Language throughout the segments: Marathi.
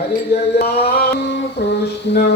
हरि जय राम कृष्ण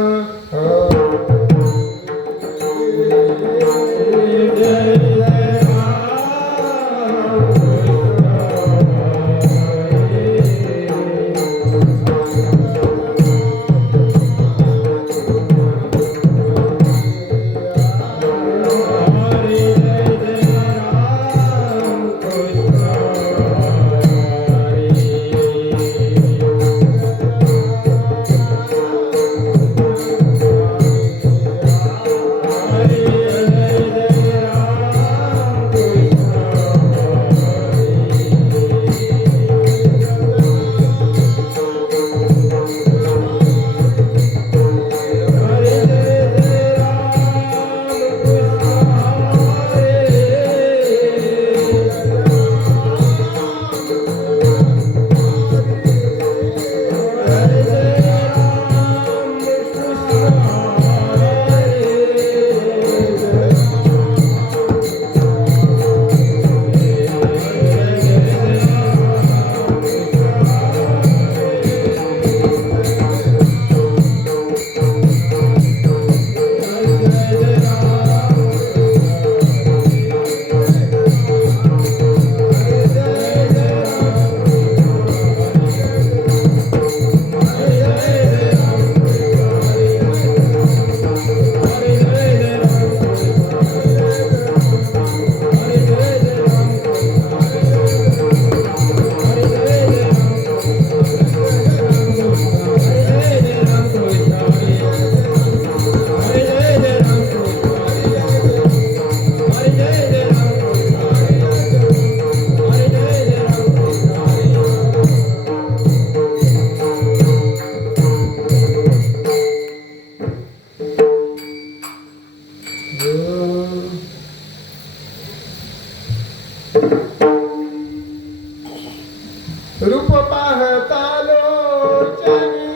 रूप पाहता लोचनी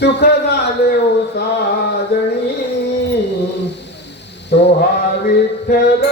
सुख झाले ओ साजणी तो हा विठ्ठल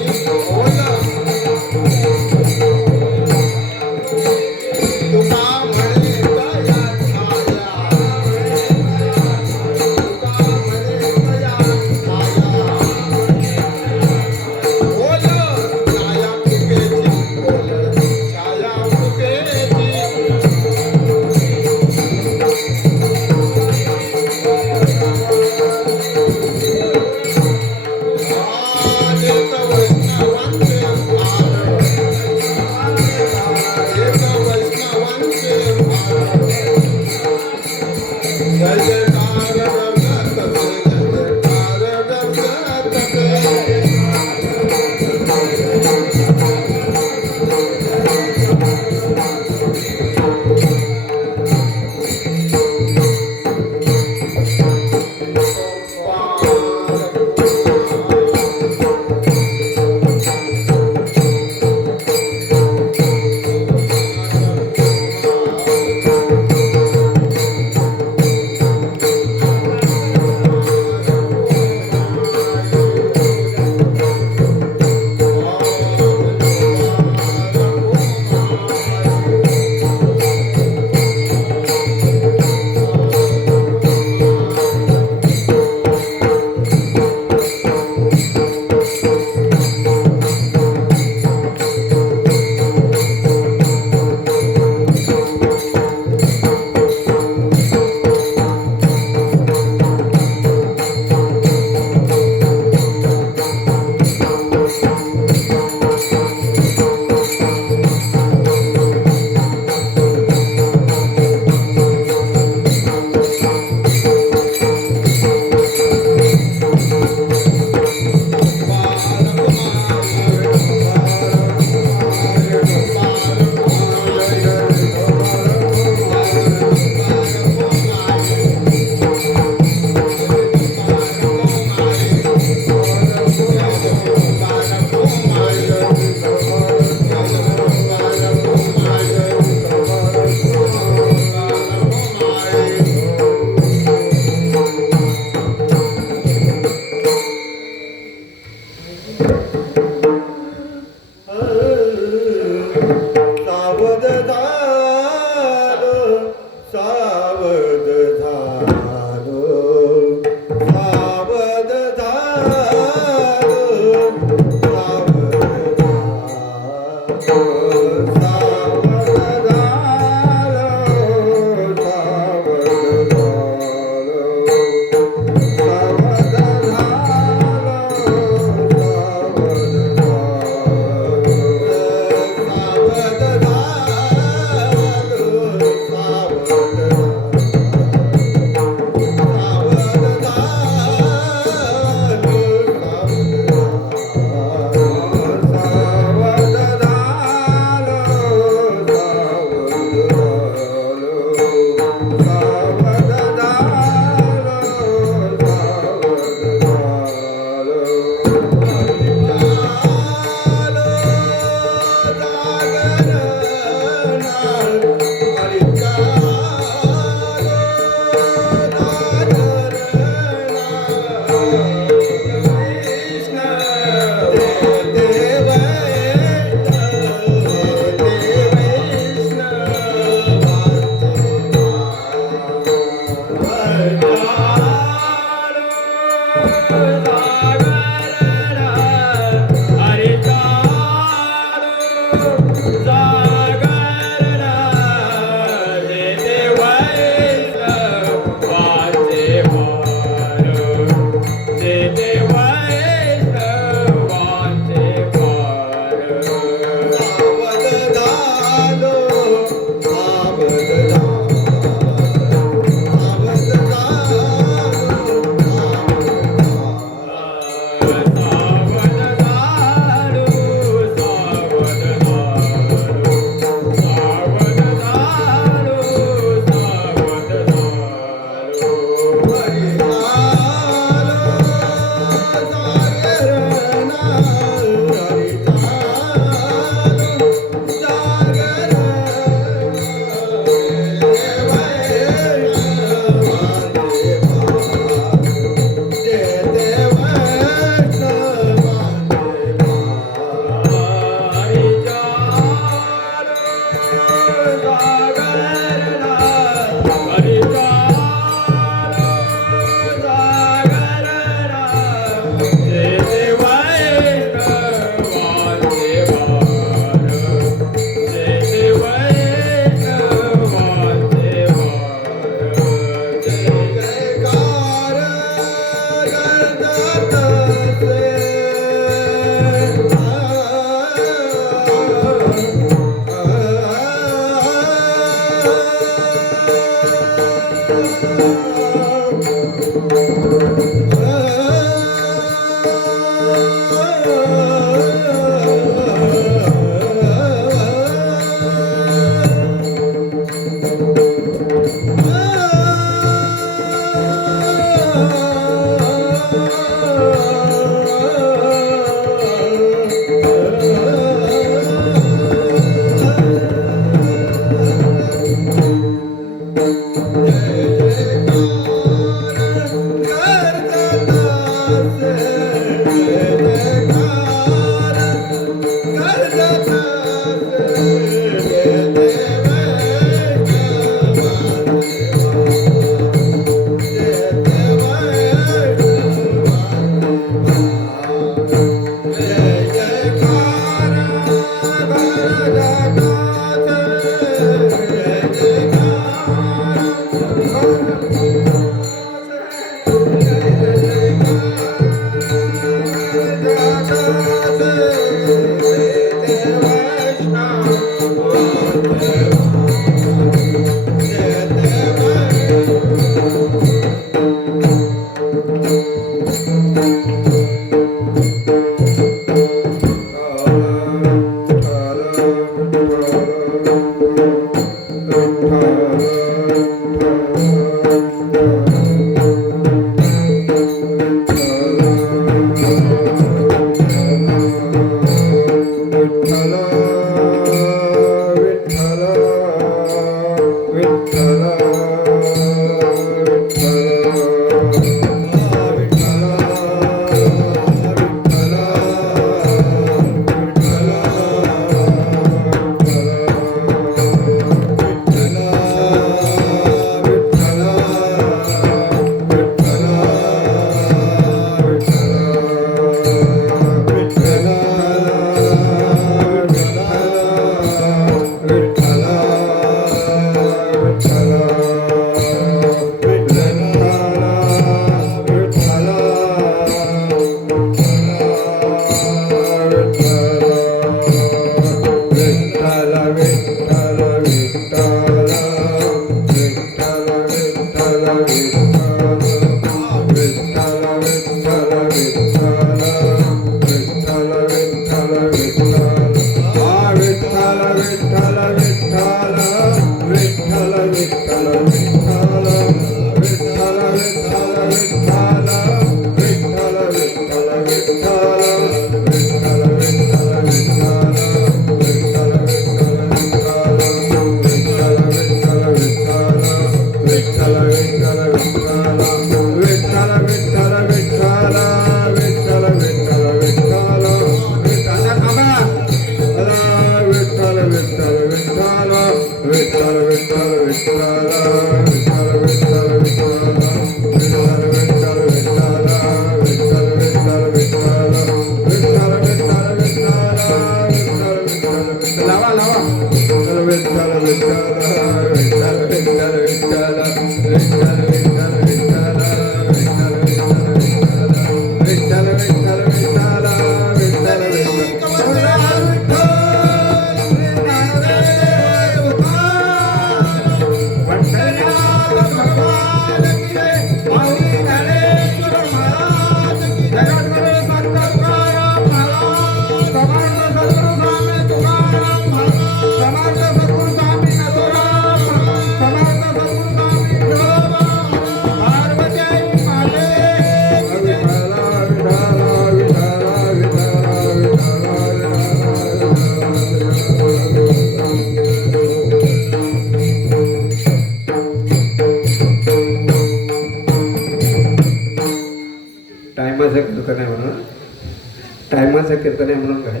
टायमाचं कीर्तन आहे म्हणून काय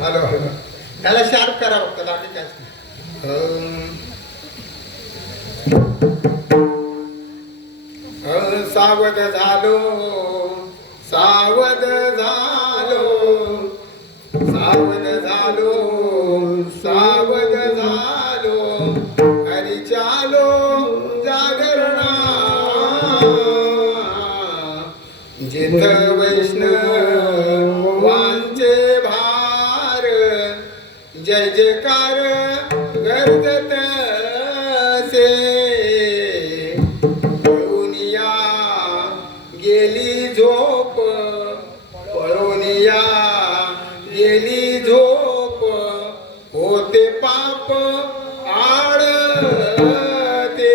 हॅलो हॅलो त्याला शार्प करा फक्त बाकी काय सावध झालो सावध झालो सावध झालो सावध झालो हरी चालो जागरणा जेथ वैष्णवांचे भार जय जयकार गर्जत से पळूनिया गेली झोप पळूनिया गेली झोप होते पाप आडते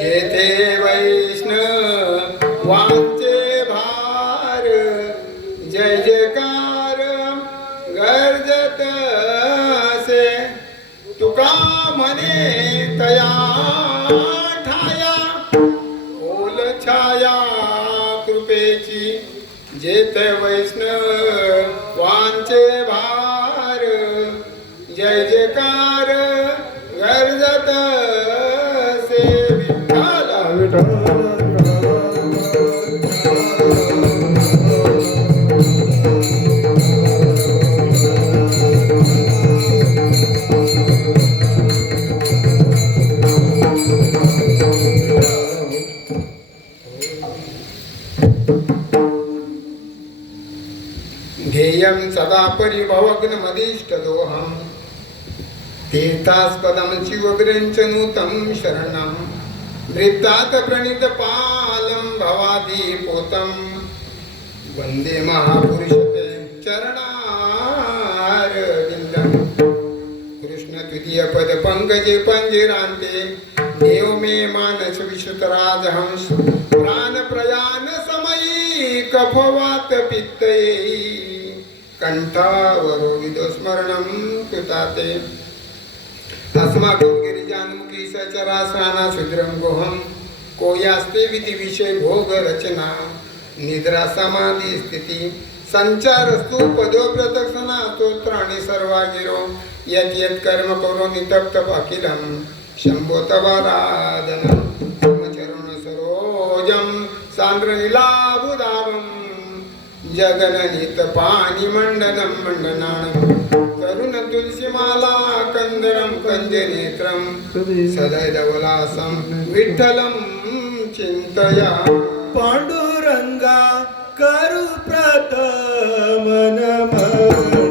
जेथे वैष्णवांचे भार जय जयकार गर्जत से तुका म्हणे तया ठाया ओल छाया कृपेची जेथ वैष्णवांचे भार जय जयकार गर्जत से विठ्ठला ध्येयं सदा परिभवग्नमदिष्टदोहं तीर्थास्पदं शिवग्रञ्चनुतं शरणं वृत्तात् प्रणीतपालं भवादिपोतं वन्दे महापुरुषते चरणारविन्दं कृष्ण द्वितीयपद पंकजे पंजरान्ते देव मे मानस विश्रुतराजहंस प्राण प्रयाण समयी कफवात पित्तये कंठावरो विदोस्मरणं कृताते अस्माकं गिरिजान्मुखी सचरासना शुद्रं गुहं कोयास्ते विधि विषय भोग रचना निद्रा समाधि स्थिति संचारस्तु पदो प्रदक्षिणा स्तोत्राणि सर्वागिरो यत् यत् कर्म करोमि तप तप अखिलं शंभो तवाराधनं चरण सरोजं सांद्रनीलाभुधावं जगननित पाणि मंडनं मंडनानं तरुण तुलसीमाला कंदरं कंजनेत्रं सदैवलासं विठ्ठलं चिंतया पांडुरंगा करू प्रथम नमन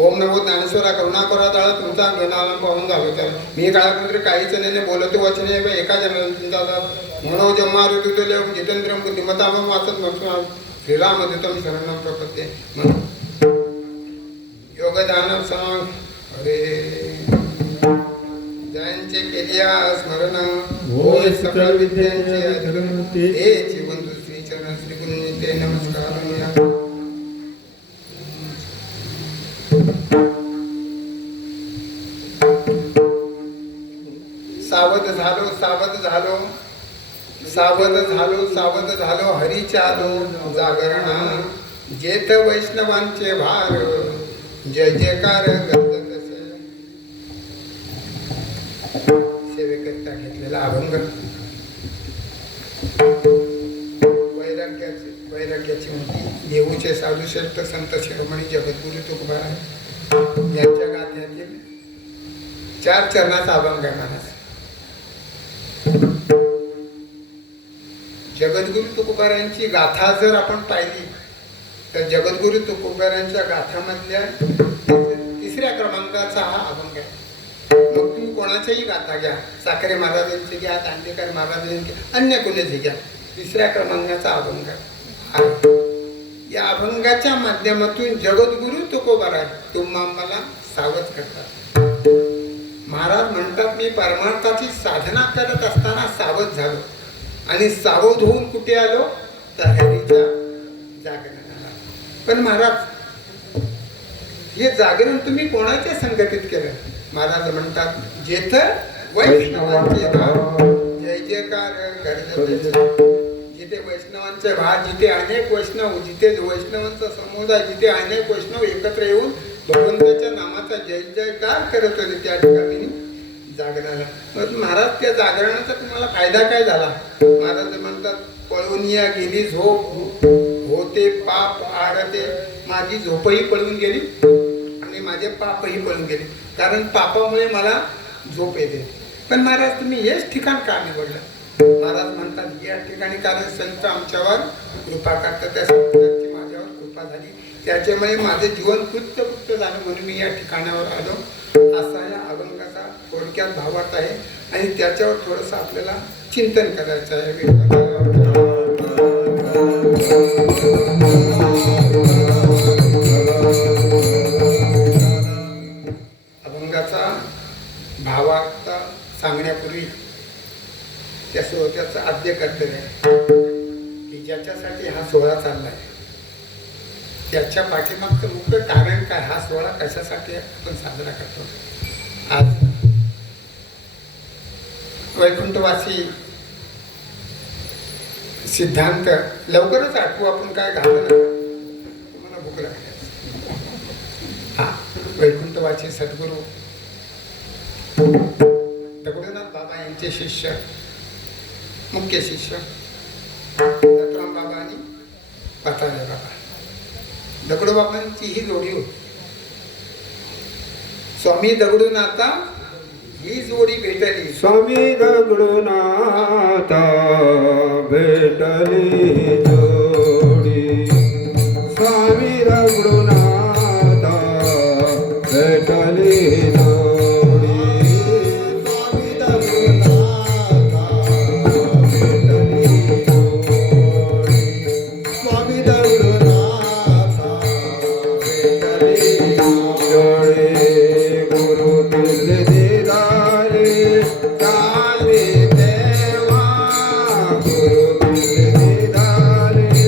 ओम नमो ज्ञानेश्वरा करुणाकरा दळा तुमचा ज्ञानाला पाहून जावे तर मी काळाकुंत्री काहीच नाही बोलतो वचने एका जन्माचा मनोजम्मा ऋतुदेव जितेंद्रम बुद्धिमतामं वाचत मत्स्वाम श्रीरामदूतं शरणं प्रपद्ये योगदानं सांग अरे जयांचे केलिया स्मरण होय सकल विद्यांचे धर्मते हे जीवंतु श्री चरण श्री गुरुनिते नमस्कार. सावध झालो सावध झालो सावध झालो सावध झालो हरीच्या आलो जागरणा जेथ वैष्णवांचे भार जय जयकार गजत असे. सेवेकरिता घेतलेला अभंग वैराग्याची मुठी देऊचे साधुश्रेष्ठ संत शिरोमणी जगद्गुरु तुकोबा यांच्या गाथ्यातील 4 चरणाचा अभंग आहे मानस. जगद्गुरु तुकोबारायांची गाथा जर आपण पाहिली तर जगद्गुरु तुकोबारायांच्या गाथामधल्या 3ऱ्या क्रमांकाचा हा अभंग आहे. मग तुम्ही कोणाच्याही गाथा घ्या, साखरे महाराजांची घ्या, दांडेकर महाराजांची घ्या, अन्य कोणाची घ्या, 3ऱ्या क्रमांकाचा अभंग आहे. या अभंगाच्या माध्यमातून जगद्गुरु तुकोबाराय तुम्हा मला सावध करतात. महाराज म्हणतात मी परमार्थाची साधना करत असताना सावध झालो आणि सावध होऊन कुठे आलो तर हरीच्या जागरणाला. पण महाराज हे जागरण तुम्ही कोणाच्या संगतीत केलं? महाराज म्हणतात जेथ वैष्णवांचे भाव जय जयकार गर्जते. जिथे वैष्णवांचे भाव, जिथे अनेक वैष्णव, जिथे वैष्णवांचा समुदाय, जिथे अनेक वैष्णव एकत्र येऊन भगवंताच्या नामाचा जय जयकार करत होते त्या ठिकाणी जागरणाला. महाराज त्या जागरणाचा तुम्हाला फायदा काय झाला? महाराज म्हणतात पळून या गेली झोप होते पाप आडते. माझी झोपही पळून गेली आणि माझे पापही पळून गेले, कारण पापामुळे मला झोप येते. पण महाराज तुम्ही हेच ठिकाण का निवडलं? महाराज म्हणतात या ठिकाणी कारण संत आमच्यावर कृपा करतात, त्या संतांची माझ्यावर कृपा झाली, त्याच्यामुळे माझे जीवन कृत्य झालं म्हणून मी या ठिकाणावर आलो. असा या अभंगाचा थोडक्यात भावार्थ आहे आणि त्याच्यावर थोडंसं आपल्याला चिंतन करायचं आहे. अभंगाचा भावार्थ सांगण्यापूर्वी त्याचं आद्य कर्तव्य आहे की ज्याच्यासाठी हा सोहळा चाललाय त्याच्या पाठीमागचं मुख्य कारण काय, हा सोहळा कशासाठी आपण साजरा करतो. आज वैकुंठवासी सिद्धांत लवकरच आठवू आपण, काय घालू नका, तुम्हाला भूक लागली. हा वैकुंठवासी सद्गुरू दगडूनाथ बाबा यांचे शिष्य, मुख्य शिष्य दत्तराम बाबा आणि पाताळे बाबा. दगडूबाबांची ही जोडी होती. स्वामी दगडूनाथा ही जोडी भेटली. स्वामी दगडूनाथा भेटली जोडी, स्वामी दगडूनाथा भेटली जोडी, स्वामी दगडूनाथा भेटली जोडी, स्वामी दगडूनाथा भेटली जोडी. गुरु दिल दीदारे काले देवा, गुरु दिल दीदारे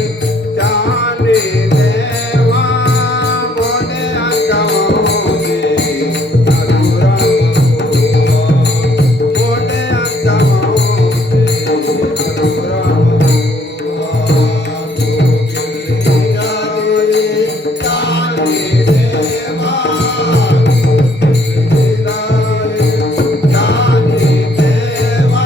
काले देवा, मोने अंगमोने अधुरा महुआ, मोने अंगमोने अधुरा महुआ. गुरु दिल दीदारे काले देवा,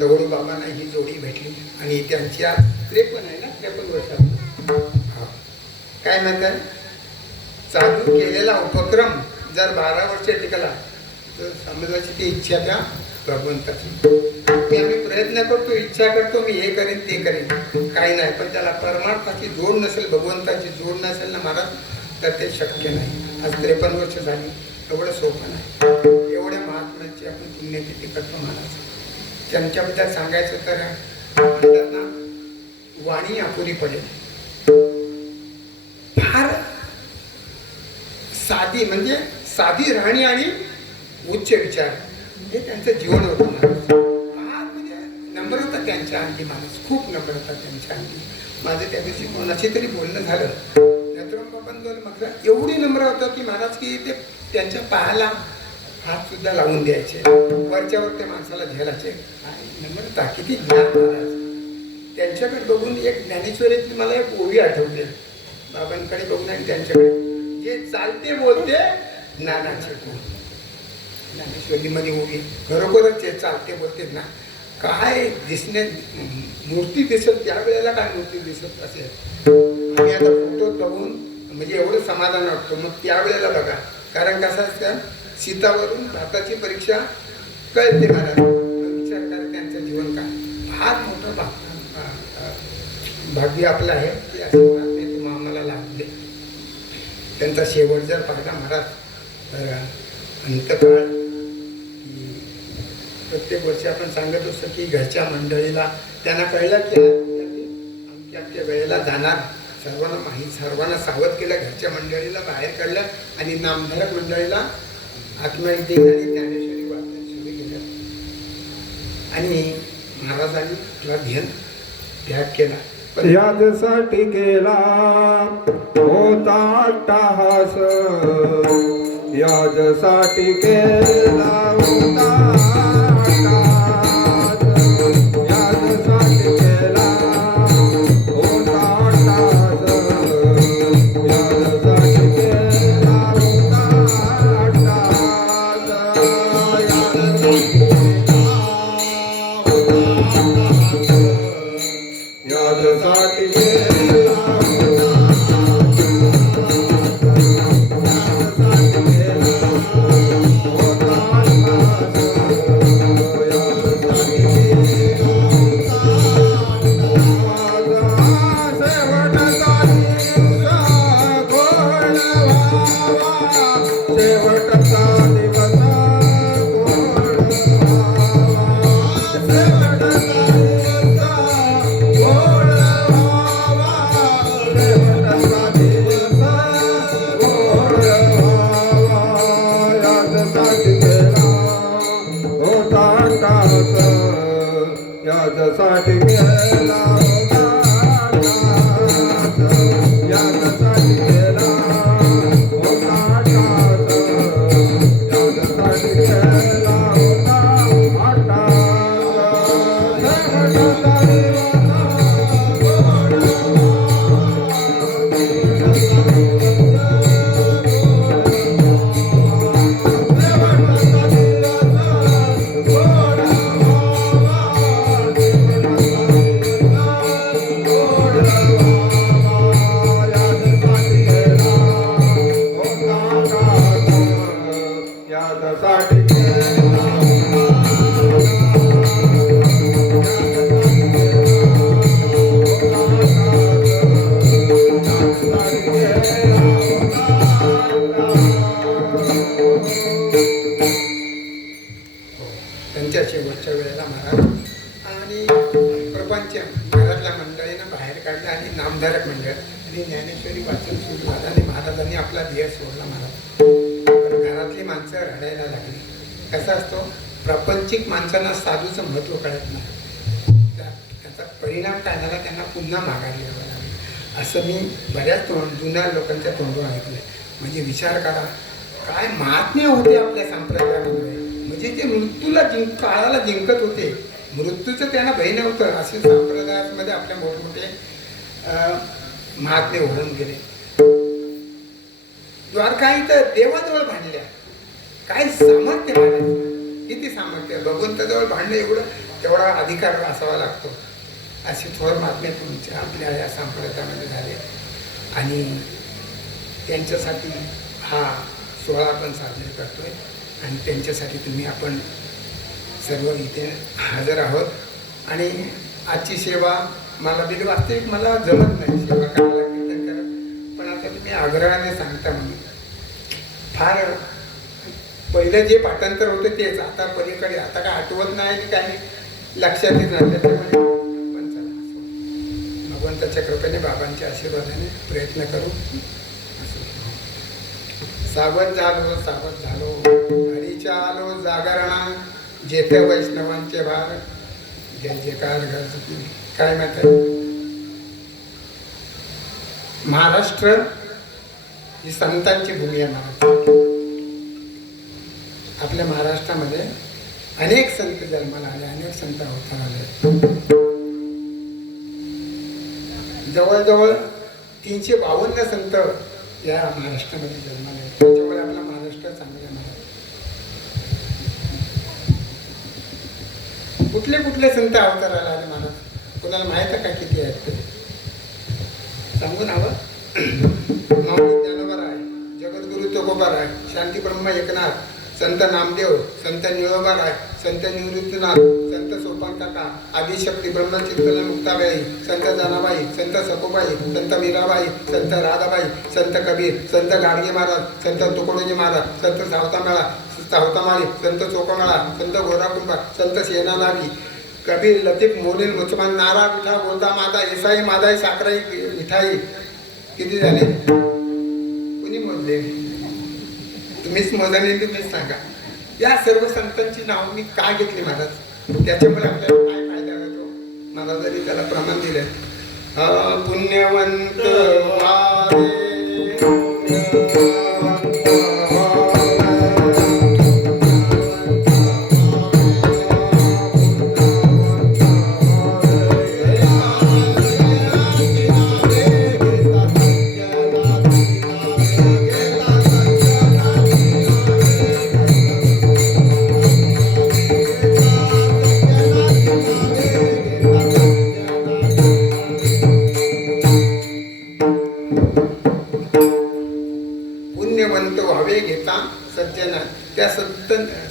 दगडूबाबांना ही जोडी भेटली आणि त्यांची आज 53 आहे ना, 53 वर्षात. काय म्हणतात, चालू केलेला उपक्रम जर 12 वर्ष टिकला तर समजायची ती इच्छा त्या भगवंताची. आम्ही प्रयत्न करतो, इच्छा करतो, मी हे करेन ते करेन, काही नाही, पण त्याला परमार्थाची जोड नसेल, भगवंताची जोड नसेल ना महाराज, तर ते शक्य नाही. आज 53 वर्ष झाली, एवढं सोपं नाही. एवढ्या महात्म्याची त्यांची आपण पुण्यतिथी करतो महाराज. त्यांच्याबद्दल सांगायचं तर म्हणतात ना, वाणी अपुरी पडेल. फार साधी, म्हणजे साधी राहणी आणि उच्च विचार हे त्यांचं जीवन होतं महाराज. फार म्हणजे नम्रता त्यांच्या अंगी महाराज, खूप नम्रता त्यांच्या अंगी. माझं त्या दिवशी कोणाशी तरी बोलणं झालं, बाबांबद्दल म्हटलं, एवढी नम्र होतं की महाराज की ते त्यांच्या पायाला हात सुद्धा लावून द्यायचे, वरच्यावर त्या माणसाला झेलायचे. नम्रता, किती ज्ञान महाराज. त्यांच्याकडे बघून एक ज्ञानेश्वरीतली मला एक ओवी आठवते. बाबांकडे बघून आणि त्यांच्याकडे, जे चालते बोलते ज्ञानाचे कोण. ज्ञानेश्वरीमध्ये ओवी खरोखरच ते चालते बोलते ना, काय दिसणे मूर्ती दिसत त्यावेळेला, काय मूर्ती दिसत असेल. आम्ही आता फोटो बघून म्हणजे एवढं समाधान वाटतो, मग त्यावेळेला बघा. कारण कसं असतं, सीतावरून भारताची परीक्षा कळते महाराज. विचार करा त्यांचं जीवन काय फार मोठं भाग्य आपलं आहे की असे तुम्हाला आम्हाला लाभले. त्यांचा शेवट जर पाहिला महाराज तर अंतकाळ, प्रत्येक वर्षी आपण सांगत असतो की घरच्या मंडळीला त्यांना कळलं की आमच्या वेळेला जाणार, सर्वांना सावध केलं, घरच्या मंडळीला बाहेर काढलं आणि नामधारक मंडळीला आत्मविद्या आणि ज्ञानेश्वरी वाचन सुरू केलं. आणि महाराजांनी आपला त्याग केला. याच्यासाठी केला होता अट्टहास, याच्यासाठी केला होता अट्टहास, याच्यासाठी केला होता अट्टहास, याच्यासाठी केला होता अट्टहास, याच्यासाठी केला याच्यासाठी केला होता याच्यासाठी केला होता याच्यासाठी केला होता त्यांच्या शेवटच्या वेळेला महाराज आणि प्रपंच घरातल्या मंडळीनं बाहेर काढलं आणि नामधारक मंडळ आणि ज्ञानेश्वरी वाचन सुरू झालं आणि महाराजांनी आपला ध्येय सोडला महाराज. पण घरातली माणसं रडायला लागली. कसा असतो, प्रापंचिक माणसांना साधूचं महत्त्व कळत नाही. त्याचा परिणाम काय झाला, त्यांना पुन्हा माघारी यावं लागलं. असं मी बऱ्याच जुन्या लोकांच्या तोंडून ऐकलं. म्हणजे विचार करा, काय महात्म्य होते आपल्या संप्रदायामध्ये. म्हणजे ते मृत्यूला काळाला जिंकत होते, मृत्यूचं त्यांना भय नव्हतं. असे संप्रदायामध्ये आपल्या मोठमोठे महात्मे ओढून गेले. द्वारका इथं देवाजवळ भांडल्या. काय सामर्थ्य भांडायचं, किती सामर्थ्य. भगवंताजवळ भांडणं एवढं तेवढा अधिकार असावा लागतो. असे थोर महात्मे तुमच्या आपल्या या संप्रदायामध्ये झाले आणि त्यांच्यासाठी हा सोहळा आपण साजरा करतोय आणि त्यांच्यासाठी तुम्ही आपण सर्व इथे हजर आहोत. आणि आजची सेवा मला दिली, वास्तविक मला जमत नाही सेवा करायला, कीर्तन करत, पण आता तुम्ही आग्रहाने सांगता म्हणून फार पहिलं जे पाठांतर होतं तेच आता पलीकडे आता काय आठवत नाही आणि काही लक्षात येत नाही त्याच्यामुळे पण चला असं. भगवंताच्या कृपेने बाबांच्या आशीर्वादाने प्रयत्न करू असं. सावध झालो हरीच्या आलो जागरणा जेथे वैष्णवांचे भार जय जयकार गणपती. काय माहित आहे महाराष्ट्र ही संतांची भूमी आहे. महाराष्ट्र आपल्या महाराष्ट्रामध्ये अनेक संत जन्माला आले अनेक संत अवतार आले. जवळजवळ 352 संत या महाराष्ट्रामध्ये जन्माला आले. त्याच्यामुळे आपला महाराष्ट्र चांगला आहे. कुठले कुठले संत अवताराला आले महाराज कुणाला माहित आहे का किती आहेत ते सांगून हवं. ज्ञानोबा आहे, जगद्गुरु तुकोबा आहे, शांती ब्रह्म एकनाथ, संत नामदेव, संत निळोबा आहे, संत निवृत्तीनाथ, संत सोपान काका, आदिशक्ती ब्रह्मचिंतन मुक्ताबाई, संत जनाबाई, संत सकोबाई, संत मीराबाई, संत राधाबाई, संत कबीर, संत गाडगे महाराज, संत तुकडोजी महाराज, संत सावतामाळी, संत चोकोमाळा, संत गोराकुंबा, संत सेनानागी, कबीर, लतीफ, मोलीन, मुसलमान, नारा, विठा, गोंदा, माता, येसाई, मादाई, साखराई, मिठाई. किती झाले कुणी मोजले? तुम्हीच मोजाने तुम्हीच सांगा. या सर्व संतांची नाव मी का घेतली महाराज? त्याच्यामुळे आपल्याला काय फायदा होतो? महाराजांनी त्याला प्रमाण दिले. पुण्यवंत वारे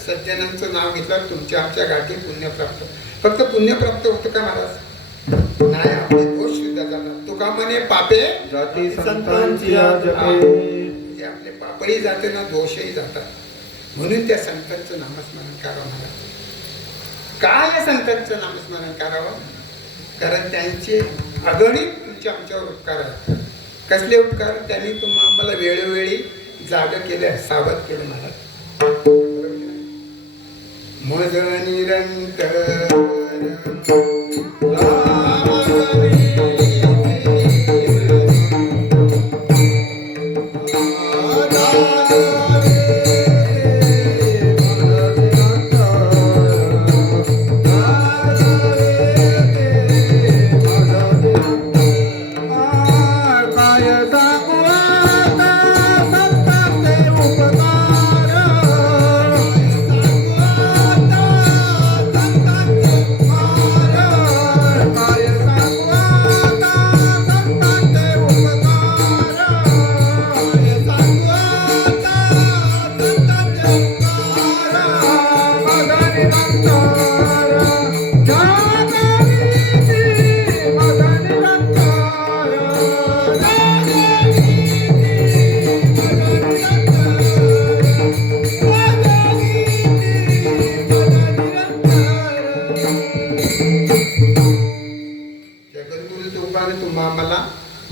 सज्जनांचं नाव घेतलं तुमच्या आमच्या गाठी पुण्यप्राप्त. फक्त पुण्यप्राप्त होतं का महाराज? नाही, आपले दोष शुद्ध जातात. तुका म्हणे पापे जाती संतांची म्हणजे आपले पापही जाते ना दोषही जातात. म्हणून त्या संतांचं नामस्मरण करावं महाराज. काय या संतांचं नामस्मरण करावं? कारण त्यांचे अगणित तुमच्या आमच्यावर उपकार आहेत. कसले उपकार? त्यांनी आम्हाला वेळोवेळी जाग केलं, सावध केलं महाराज. मज निरंतर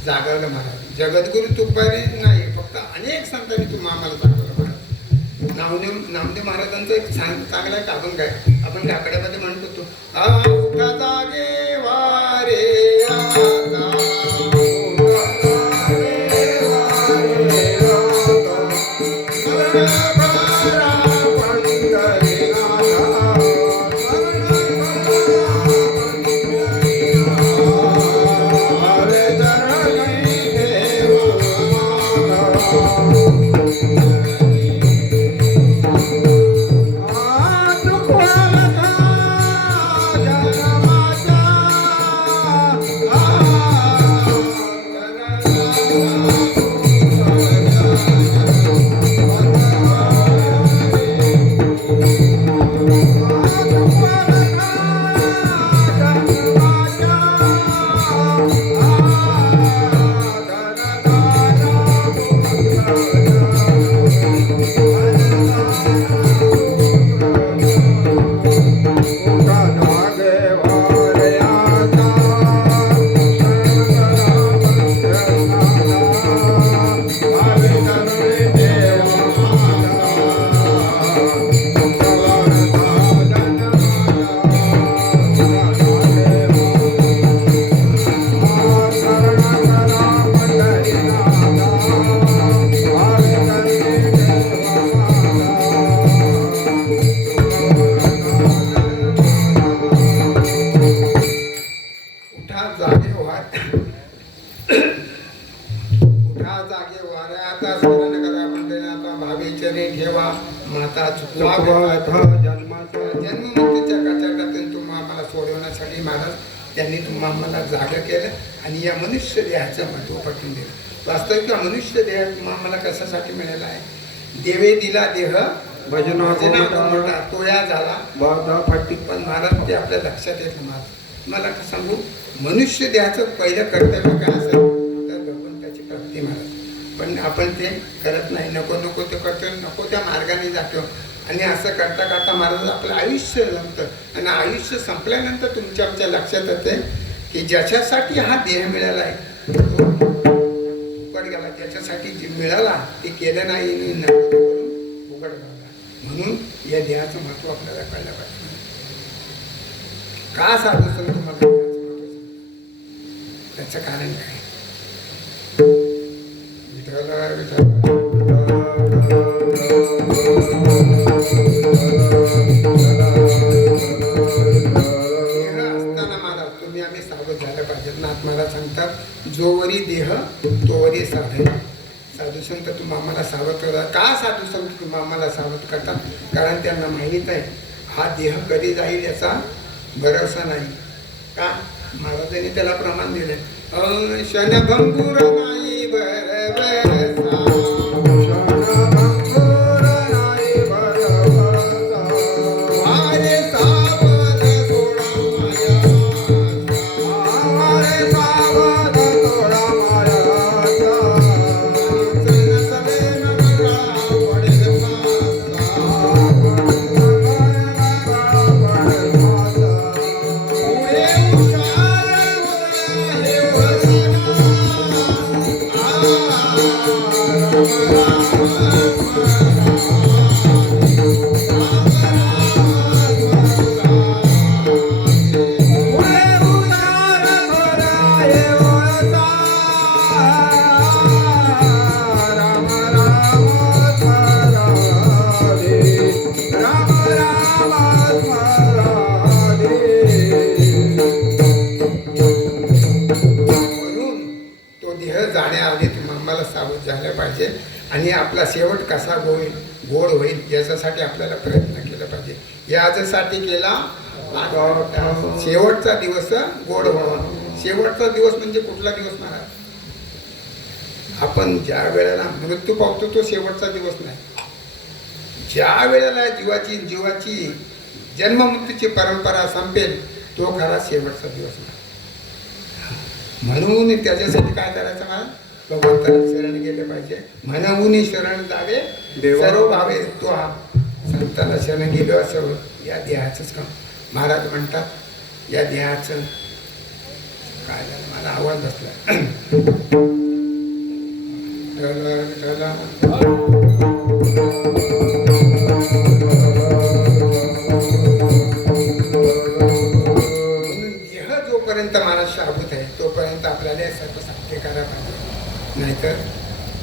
जागवलं महाराज. जगद्गुरु तुकोबाने नाही, फक्त अनेक संतांनी तुम्हाला आम्हाला जागवलं महाराज. नामदेव महाराजांचं एक चांगला एक अभंग आहे. आपण काकड्यामध्ये म्हणत होतो, उठा जागे वारे जगमा माता चुकवा चुकवा जन्माचा जन्ममृत्यूच्या कचाट्यातून तुम्हा आम्हाला सोडवण्यासाठी महाराज त्यांनी तुम्हा आम्हाला जागं केलं आणि या मनुष्य देहाचं महत्त्व पटवून दिलं. वास्तविक हा मनुष्य देह तुम्हा आम्हाला कशासाठी मिळाला आहे? देवे दिला देह भजना मोठा तोया झाला बाधा फाटी. पण महाराज ते आपल्या लक्षात येत नाही. महाराज मला सांगू, मनुष्य देहाचं पहिलं कर्तव्य काय असेल तर भगवंताची प्राप्ती महाराज. पण आपण ते करत नाही, नको नको ते करतो, नको त्या मार्गाने जातो आणि असं करता करता महाराज आपलं आयुष्य संपतं आणि आयुष्य संपल्यानंतर तुमच्या आमच्या लक्षात येते की ज्याच्यासाठी हा देह मिळाला आहे तो फुकट गेला. त्याच्यासाठी जे मिळाला ते केलं नाही करून फुकट गेला. म्हणून या देहाचं महत्त्व आपल्याला कळलं पाहिजे. का साधू संत तुम्हाला देहाचं महत्त्व सांगतात? त्याचं कारण काय? असताना महाराज तुम्ही आम्ही सावध झालं पाहिजे. नाथ महाराज सांगतात जोवरी देह तोवरी साधन. साधू संत तुम्ही आम्हाला सावध करा. का साधू संत तुम्ही आम्हाला सावध करतात? कारण त्यांना माहीत आहे हा देह कधी जाईल याचा भरोसा नाही. का? महाराजांनी त्याला प्रमाण दिले. क्षणभंगुर नाही भरवसा, आणि आपला शेवट कसा गोड होईल याच्यासाठी आपल्याला प्रयत्न केला पाहिजे. याच्यासाठी केला शेवटचा दिवस गोड व्हावा. शेवटचा दिवस म्हणजे कुठला दिवस महाराज? आपण ज्या वेळेला मृत्यू पावतो तो शेवटचा दिवस नाही. ज्या वेळेला जीवाची जन्ममृत्यूची परंपरा संपेल तो खरा शेवटचा दिवस नाही. म्हणून त्याच्यासाठी काय करायचं महाराज? भगवंताला शरण गेले पाहिजे. म्हणून शरण जावे सर्व भावे. तो हा संताला शरण गेलो असं या देहाचंच काम. महाराज म्हणतात या देहाचं काय झालं मला आवाज बसला. देह जोपर्यंत माणूस शाबूत आहे तोपर्यंत आपल्याला सर्व साध्य करायला पाहिजे. नाहीतर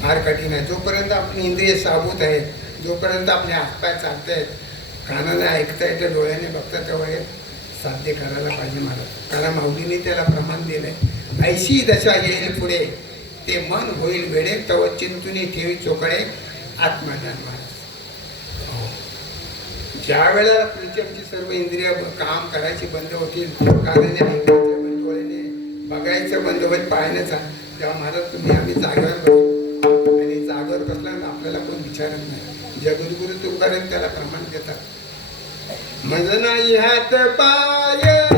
फार कठीण आहे. जोपर्यंत आपली इंद्रिय साबूत आहेत, जोपर्यंत आपले हातपाय चालत आहेत, कानाने ऐकता येतं, डोळ्याने बघता तेव्हा हे साध्य करायला पाहिजे महाराज. कारण माऊलीने त्याला प्रमाण दिलंय. ऐशी दशा येईल पुढे ते मन होईल वेडे तव चिंतुनी ठेवी चोकडे आत्मज्ञान महाराज. ज्या वेळेला तुमची आमची सर्व इंद्रिय काम करायची बंद होतील, कानाने ऐकायचं बंद, डोळ्याने बघायचं बंद होईल, पाहण्याचा, तेव्हा महाराज तुम्ही आम्ही जागेवर बसतो. आणि जागेवर बसल्यानं आपल्याला कोण विचारत नाही. जगद्गुरु तुकाराम त्याला प्रमाण देतात. म्हणजे नाही हात पाय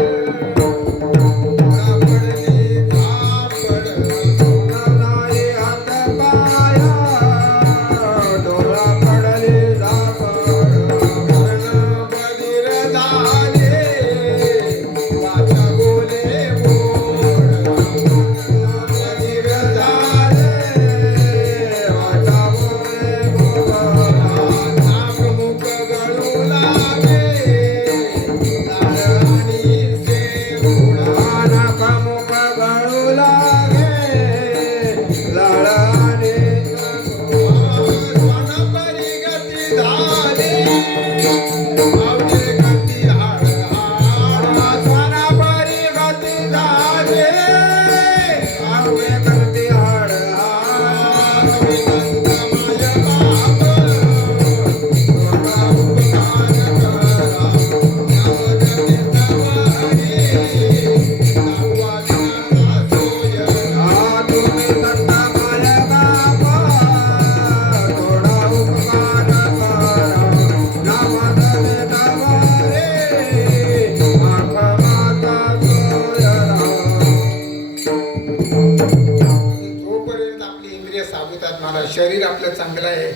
महाराज शरीर आपलं चांगलं आहे,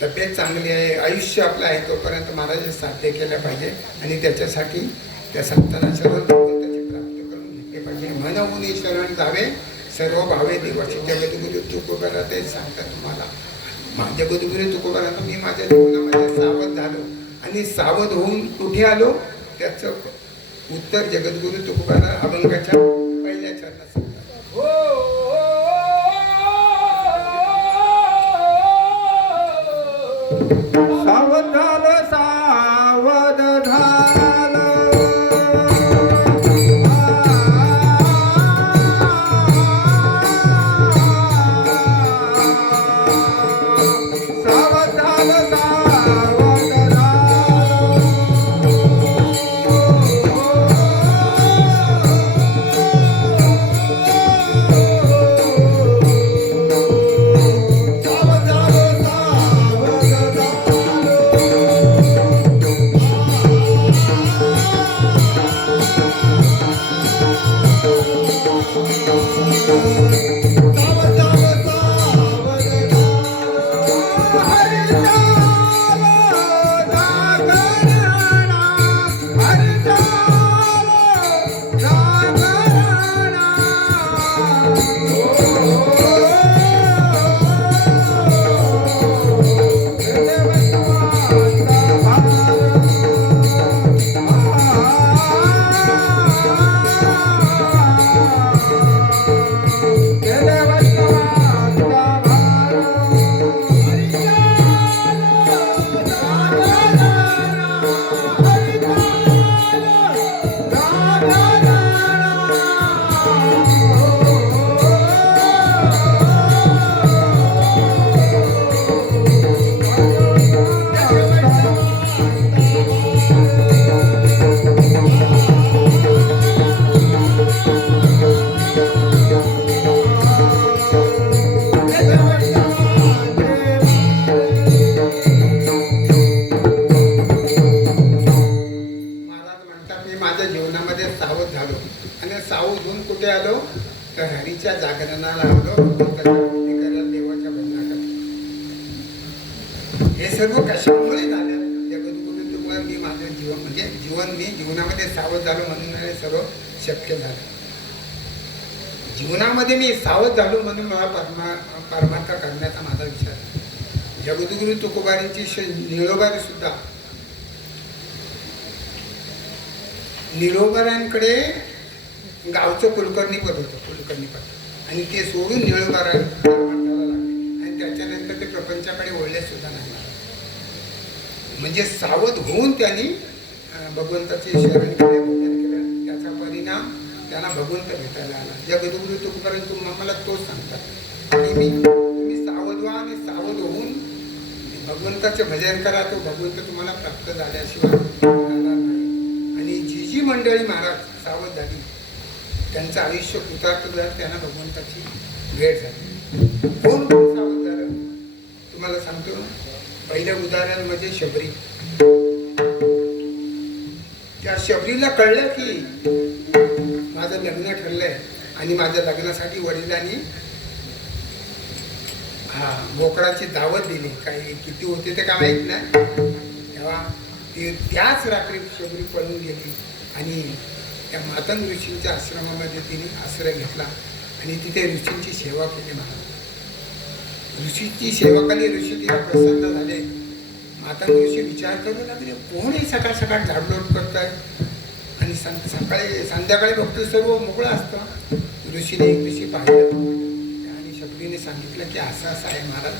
तब्येत चांगली आहे, आयुष्य आपलं आहे तोपर्यंत महाराज साध्य केलं पाहिजे आणि त्याच्यासाठी त्या संतांना शरण भगवंताची प्राप्त करून घेतले पाहिजे. मनहुनी शरण जावे सर्व भावे देवाची. जगद्गुरु तुकोबाला तेच सांगतात तुम्हाला. जगद्गुरु तुकोबाला मी माझ्या जीवनामध्ये सावध झालो आणि सावध होऊन कुठे आलो त्याचं उत्तर जगद्गुरु तुकोबाला अभंगाच्या पहिल्या चरणात सांगतात. सावध झालं सावध झालं सावध झालं सावध हरीच्या जागरणाला आलो, देवाच्या भजनाला. हे सर्व कशामुळे झालं? जगद्गुरु तुकोबार मी माझं जीवन म्हणजे मी जीवनामध्ये सावध झालो म्हणून हे सर्व शक्य झालं. जीवनामध्ये मी सावध झालो म्हणून मला परमार्थ करण्याचा माझा विचार. जगद्गुरु तुकोबारांची निळोबारी सुद्धा निळोबारांकडे गावचं कुलकर्णी पद होतं, कुलकर्णी पद, आणि ते सोडून निळोबारा आणि त्याच्यानंतर ते प्रपंचाकडे वळले सुद्धा नाही. म्हणजे सावध होऊन त्यांनी भगवंताचे शरण केले, भजन केलं. त्याचा परिणाम त्यांना भगवंत भेटायला आला. जगद्गुरु तुकोबारांतून मला तोच सांगतात की तुम्ही सावध व्हा आणि सावध होऊन भगवंताचे भजन करा, तो भगवंत तुम्हाला प्राप्त झाल्याशिवाय राहणार नाही. आणि जी जी मंडळी महाराज सावध झाली त्यांचं आयुष्य कृतार्थ झालं, त्यांना भगवंताची भेट झाली. कोण कोण सावध झालं तुम्हाला सांगतो. पहिलं उदाहरण म्हणजे शबरी. त्या शबरीला कळलं की माझं लग्न ठरलंय आणि माझ्या लग्नासाठी वडिलांनी बोकडाची दावत दिली. काही किती होते ते काय माहीत नाही. तेव्हा ती त्याच रात्री शबरी पळून गेली आणि त्या मातंग ऋषींच्या आश्रमामध्ये तिने आश्रय घेतला आणि तिथे ऋषींची सेवा केली. ऋषीची सेवा केली. ऋषी तिला प्रसन्न झाले. मातंग ऋषी विचार करू लागले, कोण हे सकाळ सकाळ झाडलोट करताय आणि सकाळी संध्याकाळी बघतो सर्व मोकळं असतं. ऋषीने एक दिवशी पाहिलं आणि शबरीने सांगितलं की असं असं आहे महाराज,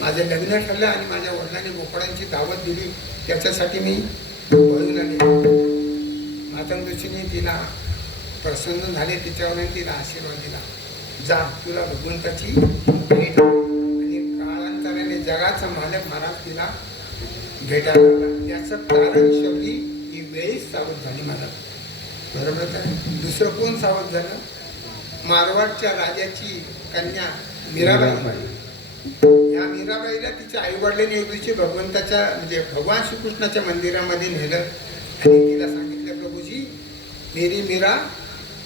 माझं लग्न ठरलं आणि माझ्या वडिलांनी बोकडांची दावत दिली, त्याच्यासाठी मी पळून आले. मातंग ऋषीने तिला प्रसन्न झाले, तिच्यावर तिला आशीर्वाद दिला, जा तुला भगवंताची भेट. आणि काळांतराने जगाचा मालक महाराज तिला भेटायला लागला. त्याचं कारण शबरी ही वेळीच सावध झाली महाराज. बरोबर आहे. दुसरं कोण सावध झालं? मारवाडच्या राजाची कन्या मीराबाई. या मीराबाईला तिच्या आई वडिलांनी एक दिवशी भगवंताच्या म्हणजे भगवान श्रीकृष्णाच्या मंदिरामध्ये नेलं आणि तिला सांगितलं, प्रभूजी मेरी मीरा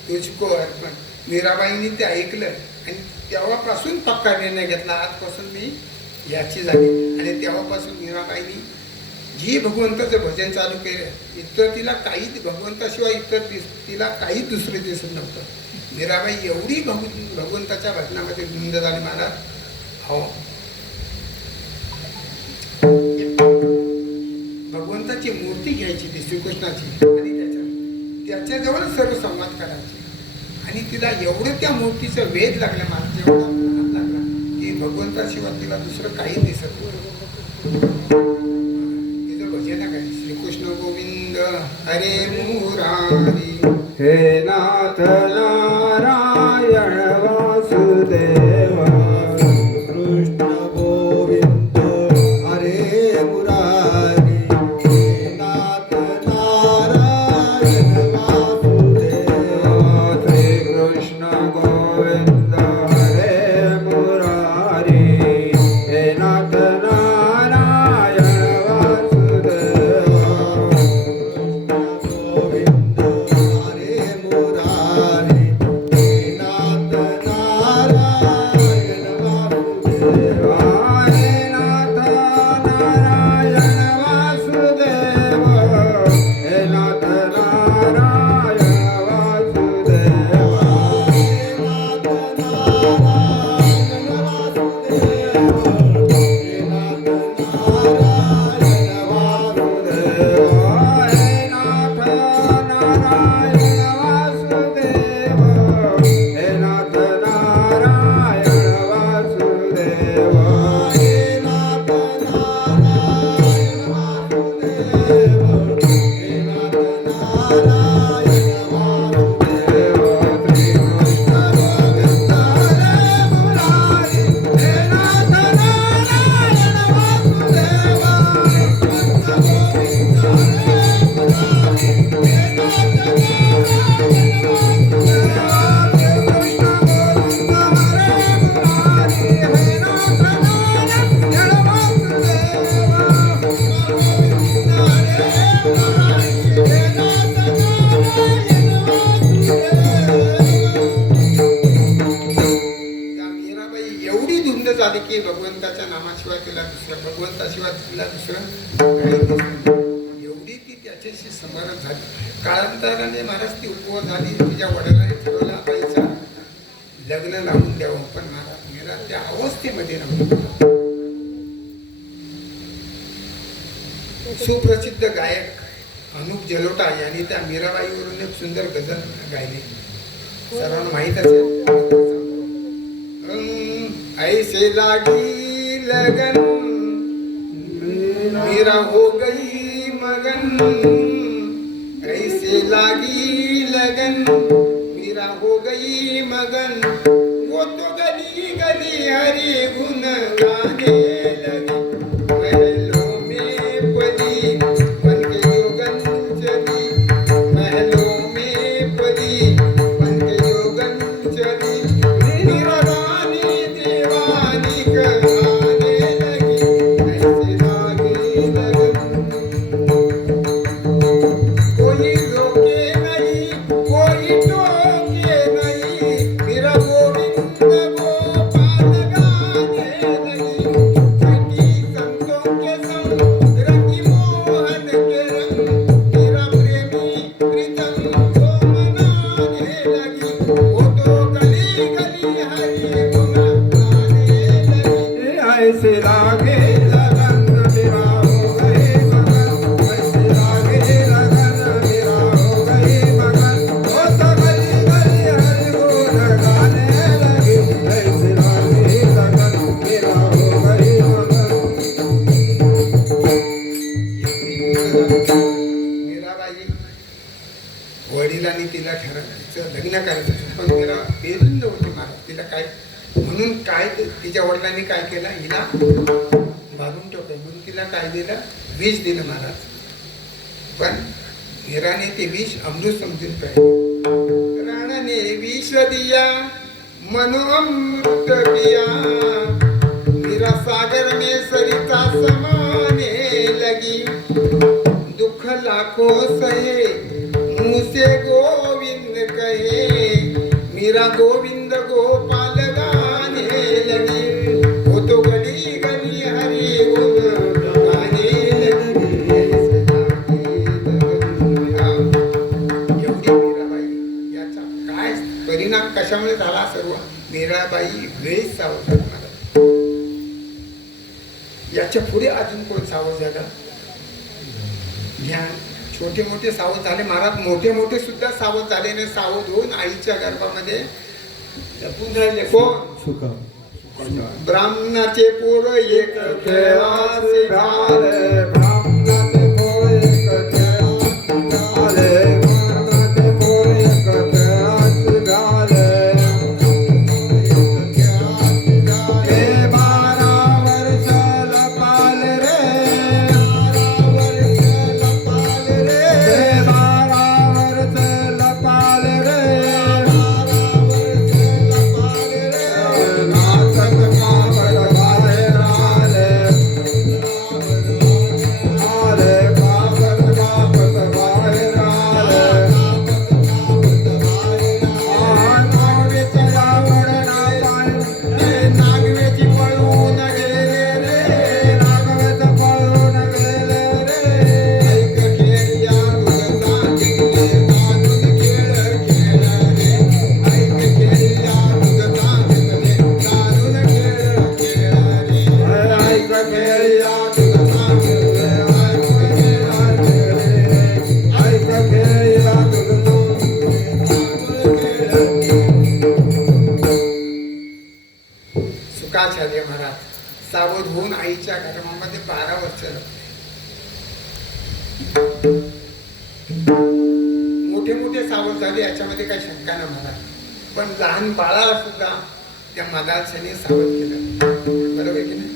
तुझको अर्पण. मीराबाईंनी ते ऐकलं आणि तेव्हापासून पक्का निर्णय घेतला, आजपासून मी याची झाली. आणि तेव्हापासून मीराबाईनी जी भगवंताचं भजन चालू केलं, इतर तिला काहीच भगवंताशिवाय तिला काहीच दुसरं दिसत नव्हतं. मीराबाई एवढी भगवंताच्या भजनामध्ये गुंद झाली महाराज. हो, भगवंताची मूर्ती घ्यायची ती श्रीकृष्णाची आणि त्याच्याजवळ सर्व संवाद करायचे. आणि तिला एवढं त्या मूर्तीचं वेध लागला महाराज, एवढा आनंद लागला की भगवंताशिवाय तिला दुसरं काही दिसत नव्हतं. तिचं भजन आहे काय, श्रीकृष्ण गोविंद हरे मुरारी, हे नाथ नारायण वासुदेव, कृष्ण गोविंद हरे मुरारी, हे नाथ नारायण वासुदेव, श्री कृष्ण गोविंद हरे मुरारी, हे नाथ नारायण वासुदेव, गोविंद हरे मुरारी, हे नाथ नारायण वासुदेव, हे नाथ नारायण वासुदेव, हे नाथ नारायण वासुदेव, हे नाथ नारायण वासुदेव, हे नाथ नारायण वासुदेव, हे नाथ नारायण वासुदेव, हे नाथ नारायण वासुदेव, हे नाथ नारायण वासुदेव, हे नाथ नारायण वासुदेव, श्री कृष्ण गोविंद हरे मुरारी, हे नाथ नारायण वासुदेव, कृष्ण गोविंद हरे मुरारी, हे नाथ नारायण वासुदेव, कृष्ण गोविंद हरे मुरारी, हे नाथ नारायण त्या मीराबाई एवढी धुंद झाली की भगवंताच्या नामाशिवाय तिला दुसरं, भगवंताशिवाय तिला दुसरं काही दिसत नाही. एवढी ती त्याच्याशी समरस झाली. काळांतराने महाराज ती उपवास झाली. तिच्या वडिलांनी ठरवलं बाईचं लग्न लावून द्यावं, पण महाराज मीरा त्या अवस्थेमध्ये नव्हती. सुप्रसिद्ध गायक अनुप जलोटा यांनी त्या मीराबाईवरून एक सुंदर गझल गायली, सर्वांना माहीत असेल. ऐसे लागी लगन मीरा हो गई मगन, ऐसे लागी लगन मीरा हो गई मगन, वो तो गली गली हरि गुण गाने लगी, महलों में पली बन के जोगन चली, महलों में पली बन के जोगन चली, मीरा रानी दीवानी कहलाने लगी, ऐसे लागी लगन कोई रोके नहीं कोई टोके नहीं, मेरा गोविंद गोपाल गाने लगी, रंगी संतों के संग रंगी मोहन के रंग, मेरा प्रेमी प्रीतम को मनाने लगी, वो तो गली गली हरि गुण गाने लगी. ऐसे लागे लगन मेरा हो गए मगन, ऐसे लागे लगन मेरा हो गए मगन, वो तो गली गली हरि गुण गाने लगी, ऐसे लागे लगन मेरा हो गए मगन. मीराबाई वडिलांनी तिला ठरवलं लग्न करायचं, पण तिला बेधुंद होती महाराज. तिला काय म्हणून काय तिच्या वडिलांनी काय केलं, हिला बांधून ठेवलं. म्हणून तिला काय दिलं, विष दिलं महाराज. पण मीराने ते विष अमृत समजून प्यायलं. राणाने विष दिया मनो अमृत पिया, मीरा सागर में सरिता समाने लगी, दुख लाखों सहे मुँह से गोविंद कहे, मीरा गोविंद गोपाल परिणाम कशामुळे झाला सर्व? मीराबाई वेळीच सावध झाली मला. याच्या पुढे अजून कोण सावध झालं? ह्या छोटे मोठे सावध झाले महाराज, मोठे मोठे सुद्धा सावध झाले नाही. सावध होऊन आईच्या गर्भामध्ये जपून राहिले. कोण? ब्राह्मणाचे पोर एक खेळाचे झाले. ब्राह्मणाचे पोर एक खेळाचे झाले. ब्राह्मणाचे पोर एक खेळाचे झाले. हे 12 वर्ष लपाल रे. 12 वर्ष लपाल रे. नाचत कापड बाहेर आले. आले कापड बाहेर आले. नागवेच्या आवडना पाय. नागवेची पळून गेले रे. नागवेचं पळून गेले रे. ऐक खेळ्या तुझा जिंकले गाजून खेळ खेळ रे. ऐक खेळ्या तुझा जिंकले गाजून खेळ खेळ रे. ऐक खेळ्या तुझा जिंकले गाजून खेळ खेळ रे. ऐक खेळ्या तुझा सुखाचार्य महाराज सावध होऊन आईच्या गर्भामध्ये 12 वर्ष मोठे मोठे सावध झाले, याच्यामध्ये काही शंका नाही महाराज. पण लहान बाळाला सुद्धा त्या मदालशाने सावध केलं. बरोबर की नाही?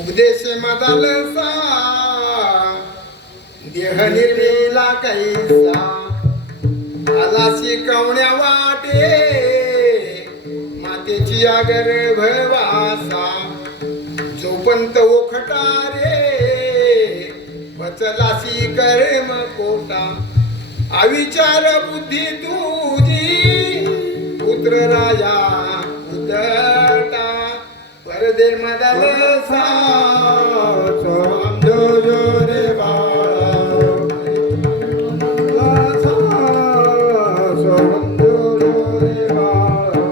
उपदेश मदालसा देह निर्मिला कैसा आला शिकवण्या वाटे मातेची गर्भवासा जोपंत ओखटारे वचलासी कर्म कोटा अविचार बुद्धी तुझी पुत्र राया उदटा परदे मदालसा समजो जो रे बाळा. समजो जो रे बाळा.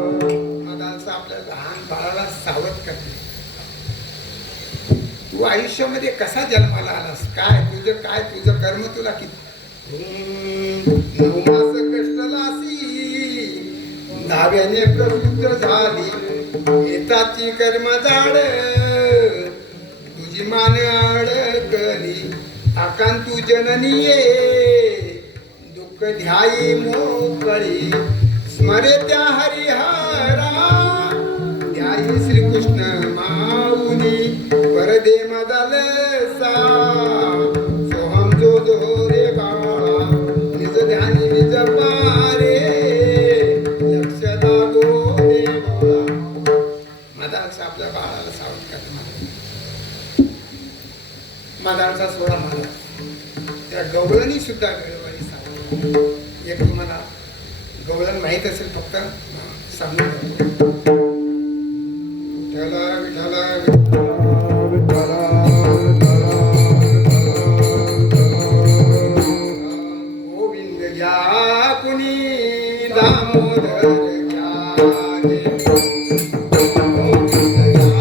मदालसा आपल्या लहान बाळाला सावध करते. तू आयुष्यामध्ये कसा जन्माला आलास, काय तुझं कर्म तुला किती 9 मास कष्टलासी 10व्याने प्रवृत्त झाली येताची कर्म झाड तुझी मान अडकली आकांत तू जननीये दुःख ध्यायी मोकळी स्मरे त्या हरिहरा ध्यायी श्रीकृष्ण माऊनी परदे मदालसा सोहम जो जो रे बाळा निज ध्यानी निज पारे लक्ष लागो दे बोळा. मदालसा आपल्या बाळाला सावध करतो. मदालसा सोळा महाराज त्या गवळणी सुद्धा वेळोवेळी सावध. एक तुम्हाला गवळण माहीत असेल फक्त सांगून देतो. विठ्ठला विठ्ठला विठ्ठला गोविंद घ्या कुणी दामोदर घ्या गे. गोविंद घ्या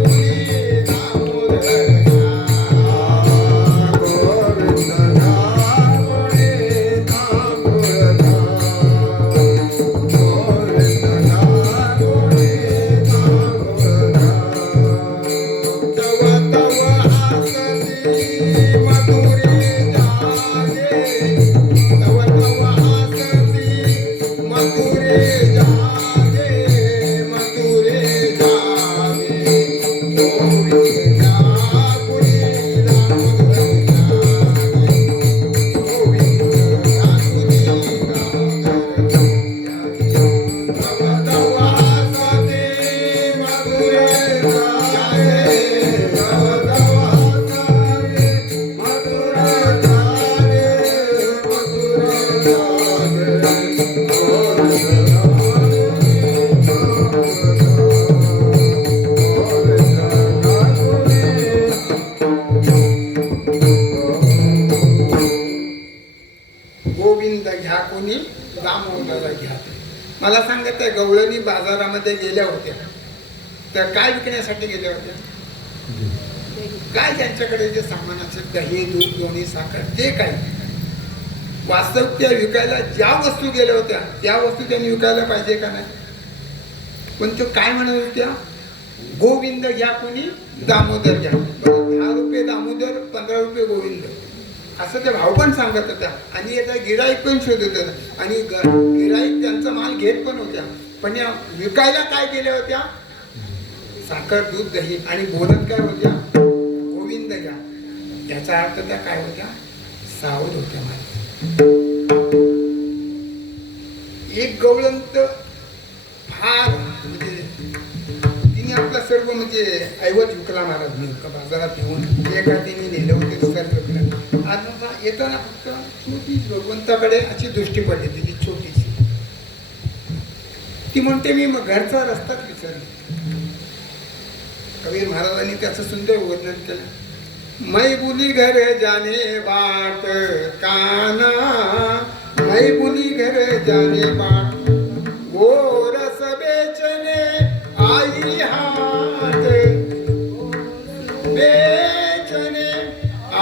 कुणी दामोदर घ्या. गोविंद नामोरे नामोरा. गोविंद नामोरे नामोरा. तव तव आसती मधुरी जागे. तव तव आसती मधुरी जागे. मधुरी जागे. गोविंद घ्या कुणी दामोदर घ्या गे. गोविंद घ्या कुणी दामोदर घ्या गे. तव तव आसती मधुरी जागे. तव तव आसती मधुरी जागे. मधुरी जागे. गोविंद घ्या कोणी दामोदर घ्या. मला सांगा, त्या गवळणी बाजारामध्ये गेल्या होत्या तर काय विकण्यासाठी गेल्या होत्या? काय त्यांच्याकडे जे सामान असेल, दही, दूध, लोणी, साखर, जे काही वास्तव त्या विकायला ज्या वस्तू गेल्या होत्या त्या वस्तू त्यांनी विकायला पाहिजे का नाही? पण तो काय म्हणत होत्या? गोविंद घ्या, कोणी दामोदर घ्या. 10 रुपये दामोदर, 15 रुपये गोविंद, असं ते भाव पण सांगत होत्या. आणि याचा गिराईक पण शोधत होता आणि गिराईक त्यांचा माल घेत पण होत्या. पण या विकायला काय केल्या होत्या? साखर, दूध, दही. आणि बोलत काय होत्या? गोविंद घ्या. याचा अर्थ त्या काय होत्या? सावध होत्या. मला एक गवळंत फार म्हणजे तिने आपला सर्व म्हणजे ऐवज विकला महाराज. मी बाजारात येऊन एका तिने नेलं होते सर्व विकलं. आज येताना फक्त छोटी भगवंताकडे अशी दृष्टी पडली तिची छोटीशी. ती म्हणते मी मग घरचा रस्ताच विसरली. कबीर महाराजांनी त्याचं सुंदर वर्णन केलं. मै बोली घर जाने बाट काना, मै बोली घर जाने बाट, गोरस बेचने आई हाट, बेचने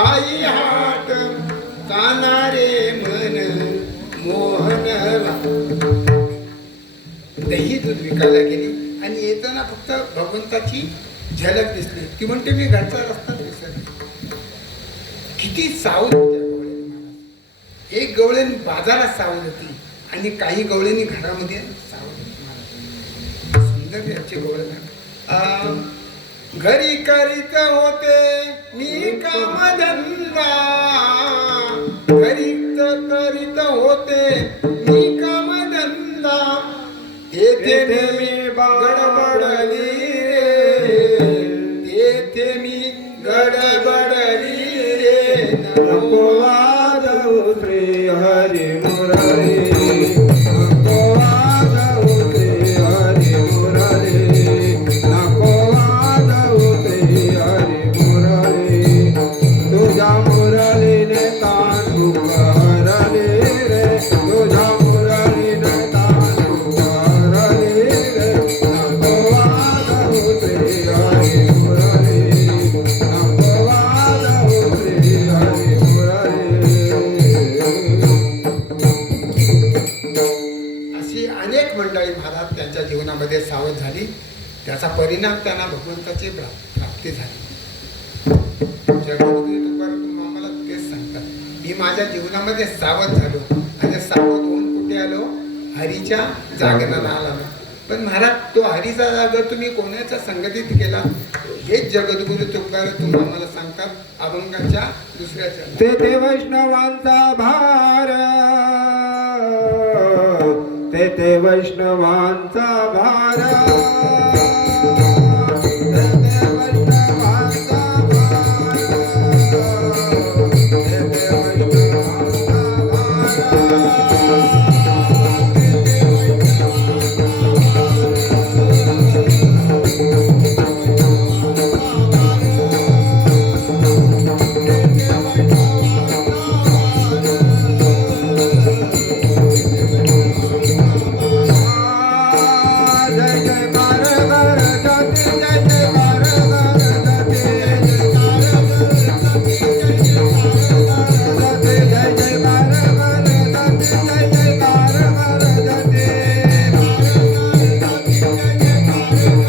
आई हाट, काना रे मन मोहनला. दही दूध विकायला गेली आणि येताना फक्त भगवंताची झलक दिसली. ती म्हणते मी घरचा रस्ता विसरली. किती सावध होत्या गवळणी महाराज. एक गवळणी बाजारात सावध होती आणि काही गवळणी घरामध्ये सावध होती महाराज. सुंदर याची गवळण. घरी करीत होते मी कामधंदा, घरी करीत होते मी कामधंदा, तेथे मी गडबडली रे, तेथे मी गडबडली रे. नको वाजवू श्री हरी मुरारी, नको वाजवू श्री हरी मुरारी, नको वाजवू श्री हरी मुरारी. तुझ्या मुरलीने तान पुकारले रे, तुझ्या मुरलीने तान पुकारले रे. नको वाजवू श्री हरी मुरारी, नको वाजवू श्री हरी मुरारी. अशी अनेक मंडळी महाराज त्यांच्या जीवनामध्ये सावध झाली. त्याचा परिणाम त्यांना भगवंताची प्राप्ती झाली. जगद्गुरू तुकाराम आम्हाला तेच सांगतात. मी माझ्या जीवनामध्ये सावध झालो आणि सावध होऊन कुठे आलो? हरीच्या जागरणाला आलो. पण महाराज, तो हरीचा जागर तुम्ही कोणाच्या संगतीत केला? हेच जगद्गुरू तुकाराम आम्हाला सांगतात अभंगाच्या दुसऱ्या चरणात. तेथे वैष्णवांचा भार, तेथे वैष्णवांचा भार, तेथे वैष्णवांचा भार, तेथे वैष्णवांचा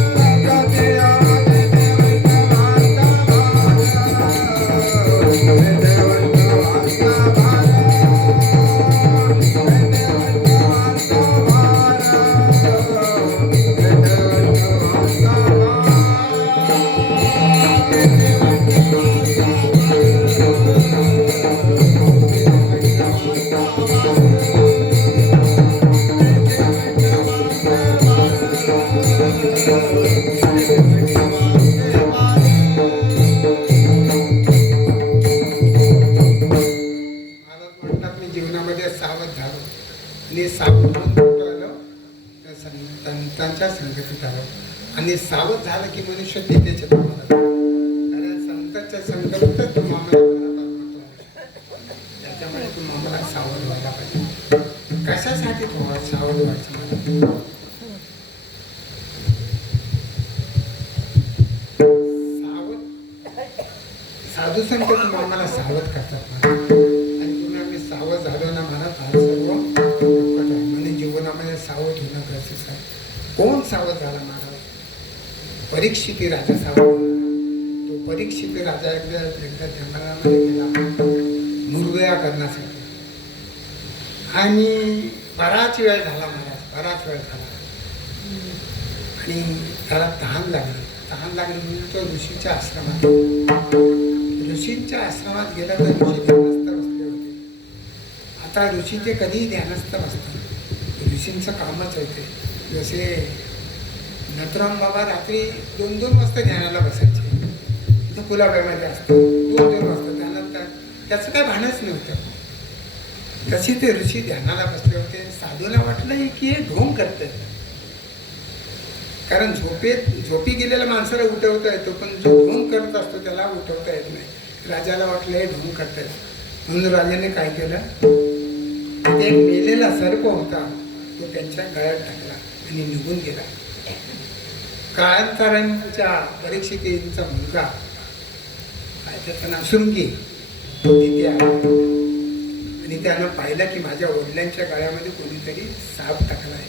संतांच्या संगतीत आलो आणि सावध झालं की मनुष्य तिथेच येतो. कारण संतांच्या संगतीतच तुम्हाला त्याच्यामुळे तुम्हाला सावध व्हायला पाहिजे. कशा कशासाठी सावध व्हायचं मला? साधू संत तुम्ही आम्हाला सावध करतात मला. आणि तुम्ही आम्ही सावध झालो ना मला फार सर्व दुःखद आहे. म्हणजे जीवनामध्ये सावध होणं गरजेचं आहे. कोण सावध झाला महाराज? परीक्षिती राजा सावध झाला. तो परीक्षिती राजा एकदा जंगलामध्ये गेला मुरगया करण्यासाठी. आणि बराच वेळ झाला महाराज, बराच वेळ झाला. आणि त्याला तहान लागली म्हणून तो ऋषीच्या आश्रमात ऋषींच्या आश्रमात गेला तर ऋषी ध्यानस्थ बसले होते. आता ऋषीचे कधीही ध्यानस्थ बसतात. ऋषींचं कामच आहे ते. जसे नथुराम बाबा रात्री 2-2 वाजता ध्यानाला बसायचे. तो कुलाब्यामध्ये असतो 2-2 वाजता ध्यानात. त्याचं काही भानच नव्हतं. तशी ते ऋषी ध्यानाला बसले होते. साधूला वाटलं की हे ढोंग करतंय. कारण झोपी गेलेल्या माणसाला उठवता येतो, पण जो ढोंग करत असतो त्याला उठवता येत नाही. राजाला वाटलं हे ढोंग करतायत. म्हणून राजाने काय केलं, तिथे एक मेलेला सर्प होता तो त्यांच्या गळ्यात टाकला आणि निघून गेला. काळांतरांच्या परीक्षितींचा मुलगा काय त्याचं नाव शृंगी, तो तिथे आला आणि त्यानं पाहिलं की माझ्या वडिलांच्या गळ्यामध्ये कोणीतरी साप टाकलाय.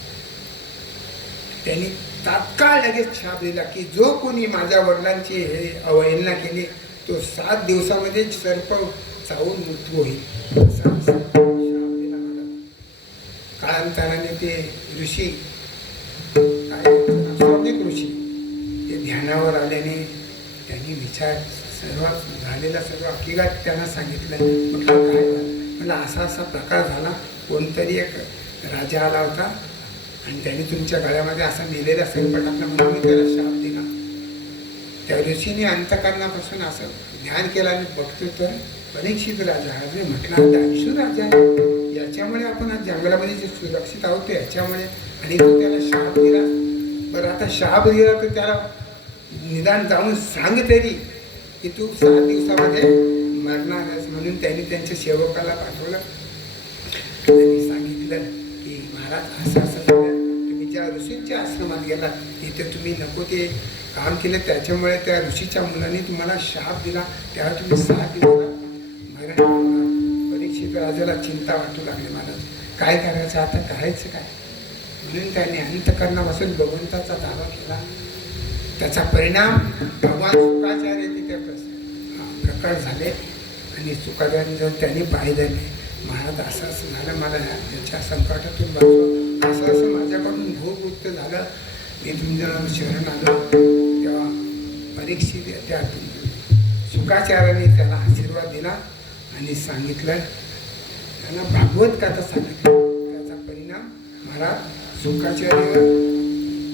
त्यांनी तात्काळ लगेच छाप दिला की जो कोणी माझ्या वडिलांची अवहेलना केली तो 7 दिवसामध्ये सर्प चावून मृत्यू होईल. असा शाप दिला मला. काळांतराने ते ऋषी काय ऋषी ते ध्यानावर आल्याने त्यांनी विचार झालेला सर्व हकीकत त्यांना सांगितलं. म्हटलं काय झालं? म्हटलं असा असा प्रकार झाला. कोणतरी एक राजा आला होता आणि त्याने तुमच्या गळ्यामध्ये असा मेलेला सर्प टाकला म्हणून मी त्याला शाप दिला. त्या ऋषीने अंतकरणापासून असं ध्यान केलं आणि बघतो तर परीक्षित राजा आहे. म्हटलं दानशूर राजा आहे, याच्यामुळे आपण आज जंगलामध्ये जे सुरक्षित आहोत ते याच्यामुळे. आणि तो त्याला शाप दिला. बरं आता शाप दिला तर त्याला निदान जाऊन सांग तरी की तू 7 दिवसामध्ये मरणार आहेस. म्हणून त्यांनी त्यांच्या सेवकाला पाठवलं आणि सांगितलं की महाराज असं असं झालं, तुम्ही ज्या ऋषींच्या आश्रमात गेलात तिथे तुम्ही नको ते काम केलं, त्याच्यामुळे त्या ऋषीच्या मुलांनी तुम्हाला शाप दिला. त्यावर तुम्ही 7 दिवसात मरण पावणार. परीक्षित राजाला चिंता वाटू लागली. महाराज काय करायचं आता, करायचं काय? म्हणून त्यांनी अंतकरणापासून भगवंताचा दावा केला. त्याचा परिणाम भगवान शुक्राचार्य तिथे प्रकट झाले आणि शुक्राचार्य त्यांनी पाहिलं महाराज असं असं झालं, मला याच्या संकटातून वाचवा, असं असं माझ्याकडून भूवृत्त झालं, मी तुमच्या शरण आलो. तेव्हा परीक्षित त्या शुक्राचार्याने त्याला आशीर्वाद दिला आणि सांगितलं, त्यांना भागवत कथा सांगितलं. त्याचा परिणाम महाराज शुक्राचार्य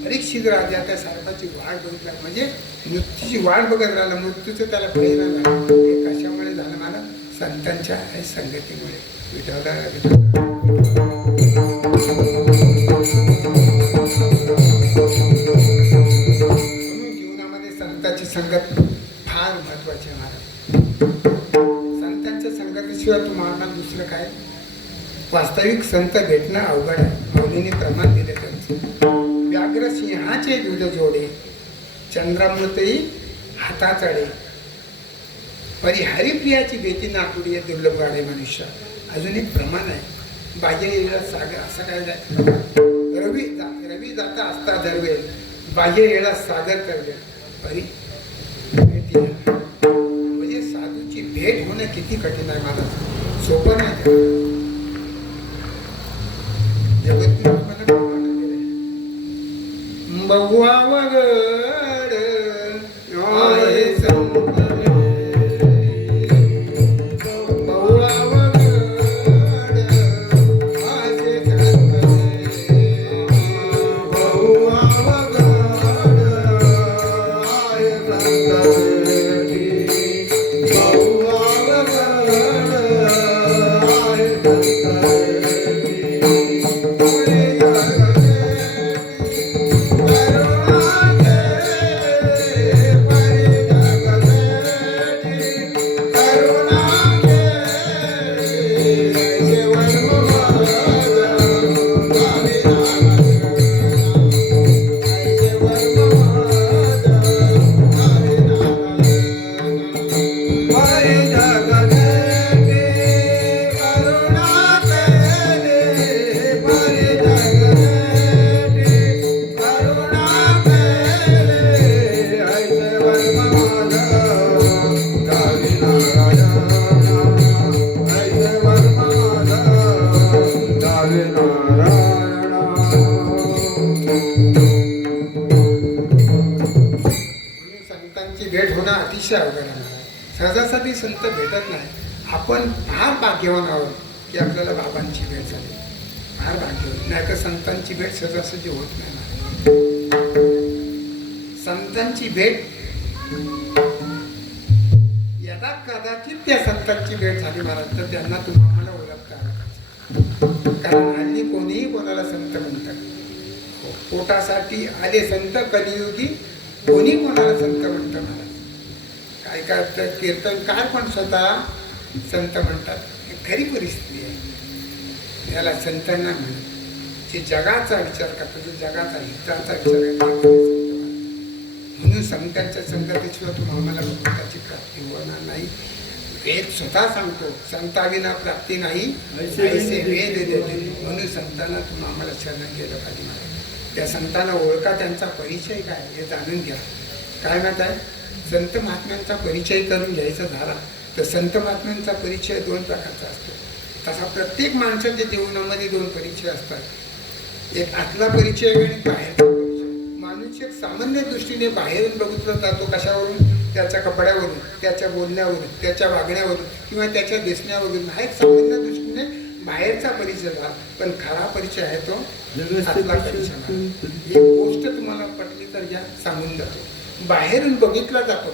परीक्षित राजा त्या सर्पाची वाट बघितला, म्हणजे मृत्यूची वाट बघत राहिला. मृत्यूचं त्याला भय राहिला. हे कशामुळे झालं? मला संतांच्या संगतीमुळे. म्हणून जीवनामध्ये संतांची संगत फार महत्वाची आहे महाराज. संतांच्या संगतीशिवाय तुम्हाला दुसरं काय? वास्तविक संत भेटणं अवघड आहे. माऊलीने प्रमाण दिले त्यांचं. व्याघ्र सिंहाचे दूध जोडे, चंद्रामृतही हाताचडे, परी हरिप्रियाची बेटी नाकुडी दुर्लभ गाडे मनुष्य. अजून एक प्रमाण आहे. बाह्य येळा सागर असं काय जाय रवी जाता असता दरवेल, बाह्य येळा सागर करवे परी बेटी. म्हणजे साधूची भेट होणं किती कठीण आहे मला, सोपं नाही. जगत बउवा वगड आये संत, बउवा वगड आये संत, बउवा वगड आये संत, बउवा वगड आये संत. करुणा अतिशय अवघड आहे महाराज. सहजासहजी संत भेटत नाही. आपण फार भाग्यवान आहोत की आपल्याला बाबांची भेट झाली. फार भाग्यवान. नाही तर संतांची भेट सहजासहजी होत नाही महाराज. संतांची भेट यदा कदाचित त्या संतांची भेट झाली महाराज तर त्यांना तुम्ही आम्हाला ओळखता आलं. कारण हल्ली कोणीही कोणाला संत म्हणतात. पोटासाठी आले संत कलियुगी कोणी कोणाला संत म्हणतं महाराज. काय काय तर कीर्तनकार पण स्वतः संत म्हणतात. खरी परिस्थिती आहे. याला संतांना म्हणत जे जगाचा विचार करतो, जे जगाचा हिताचा विचार करतो म्हणून संतांच्या संगतीशिवाय तुम्ही आम्हाला भगवंताची प्राप्ती होणार नाही. वेद स्वतः सांगतो संताविना प्राप्ती नाही ऐसे वेद देते. म्हणून संतांना तुम्ही आम्हाला शरण गेलं पाहिजे महाराज. त्या संतांना ओळखा, त्यांचा परिचय काय हे जाणून घ्या. काय माहीत आहे, संत महात्म्यांचा परिचय करून घ्यायचा झाला तर संत महात्म्यांचा परिचय दोन प्रकारचा असतो. तसा प्रत्येक माणसाच्या जीवनामध्ये दोन परिचय असतात. एक आतला परिचय आणि बाहेरचा परिचय. माणूस एक सामान्य दृष्टीने बाहेरून बघितला जातो. कशावरून? त्याच्या कपड्यावरून, त्याच्या बोलण्यावरून, त्याच्या वागण्यावरून किंवा त्याच्या दिसण्यावरून. हा एक सामान्य दृष्टीने बाहेरचा परिचय झाला. पण खरा परिचय आहे तो आतला परिचय. एक गोष्ट तुम्हाला पटली तर या सांगून जातो. बाहेरून बघितला जातो,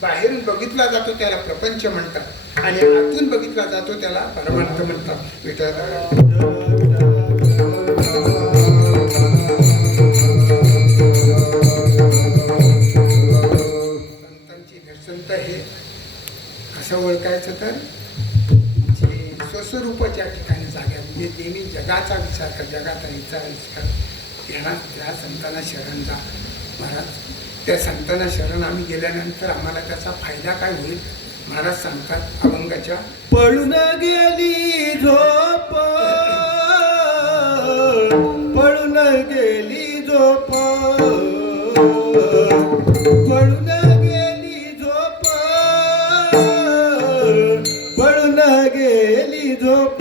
बाहेरून बघितला जातो त्याला प्रपंच म्हणतात आणि आतून बघितला जातो त्याला परमार्थ म्हणतात. संतांची भेट. संत हे कसं ओळखायचं तर जे स्वस्वरूपाच्या ठिकाणी जाग्या म्हणजे नेहमी जगाचा विचार कर, जगाचा हिचा विचार त्यांना त्या संतांना शरण जा महाराज. त्या संतांना शरण आम्ही गेल्यानंतर आम्हाला त्याचा फायदा काय होईल महाराज सांगतात अभंगाच्या. पळून गेली झोप, पळून गेली झोप, पळून गेली झोप, पळून गेली झोप,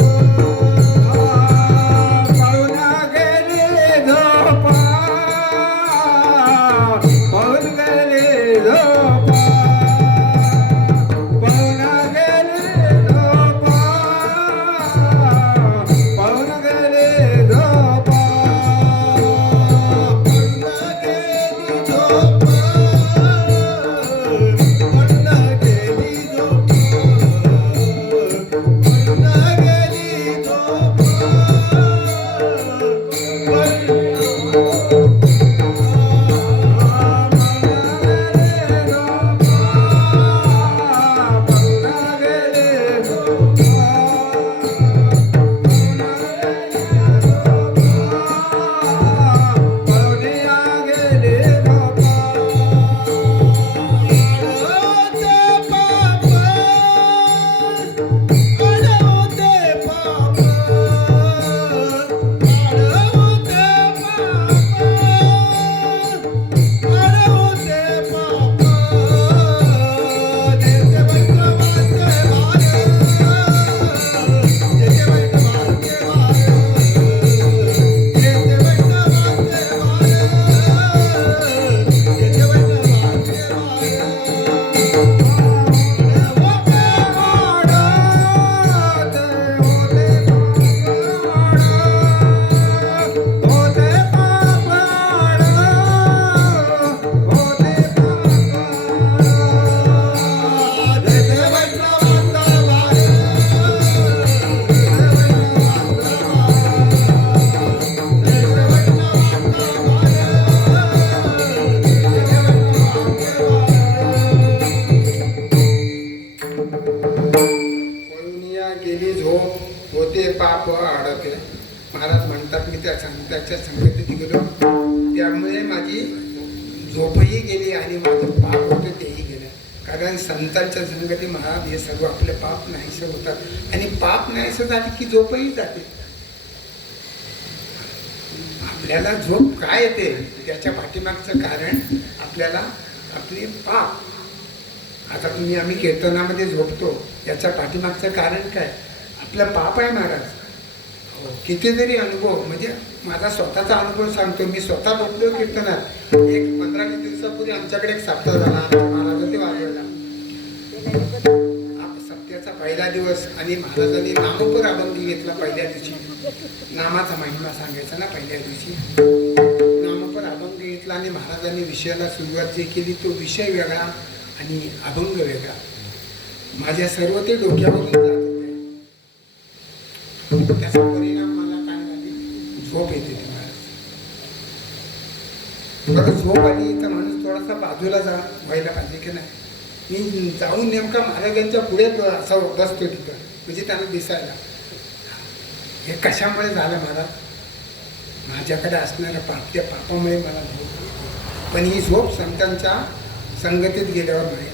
महाराज म्हणतात मी त्या संतांच्या संगतीत गेलो त्यामुळे माझी झोपही गेली आणि माझं पाप होतं तेही गेलं. कारण संतांच्या संगती महाराज हे सर्व आपले पाप नाहीसे होतात आणि पाप नाहीसे झाले की झोपही जाते. आपल्याला झोप काय येते त्याच्या पाठीमागचं कारण आपल्याला आपले पाप. आता तुम्ही आम्ही कीर्तनामध्ये झोपतो याच्या पाठीमागचं कारण काय आपलं पाप आहे महाराज. कितीतरी अनुभव म्हणजे माझा स्वतःचा अनुभव सांगतो. मी स्वतः झोपलो कीर्तनात. एक 15-20 दिवसापूर्वी आमच्याकडे एक सप्ताह झाला महाराज ते वाजवायला पहिला दिवस आणि महाराजांनी नामपर अभंग घेतला पहिल्या दिवशी. नामाचा महिमा सांगायचा ना पहिल्या दिवशी. नामपर अभंग घेतला आणि महाराजांनी विषयाला सुरुवात जे केली तो विषय वेगळा आणि अभंग वेगळा. माझ्या सर्व ते डोक्यावरून जात होते. त्याचा परिणाम मला काय झाली, झोप येते ती मला. बरं झोप आली तर माणूस थोडासा बाजूला व्हायला पाहिजे की नाही. मी जाऊन नेमका महाराजांच्या पुढे असा बसतो तिथं, म्हणजे त्यांना दिसायला. हे कशामुळे झालं महाराज? माझ्याकडे असणाऱ्या त्या पापामुळे मला झोप. पण ही झोप संतांच्या संगतीत गेल्यावर नाही.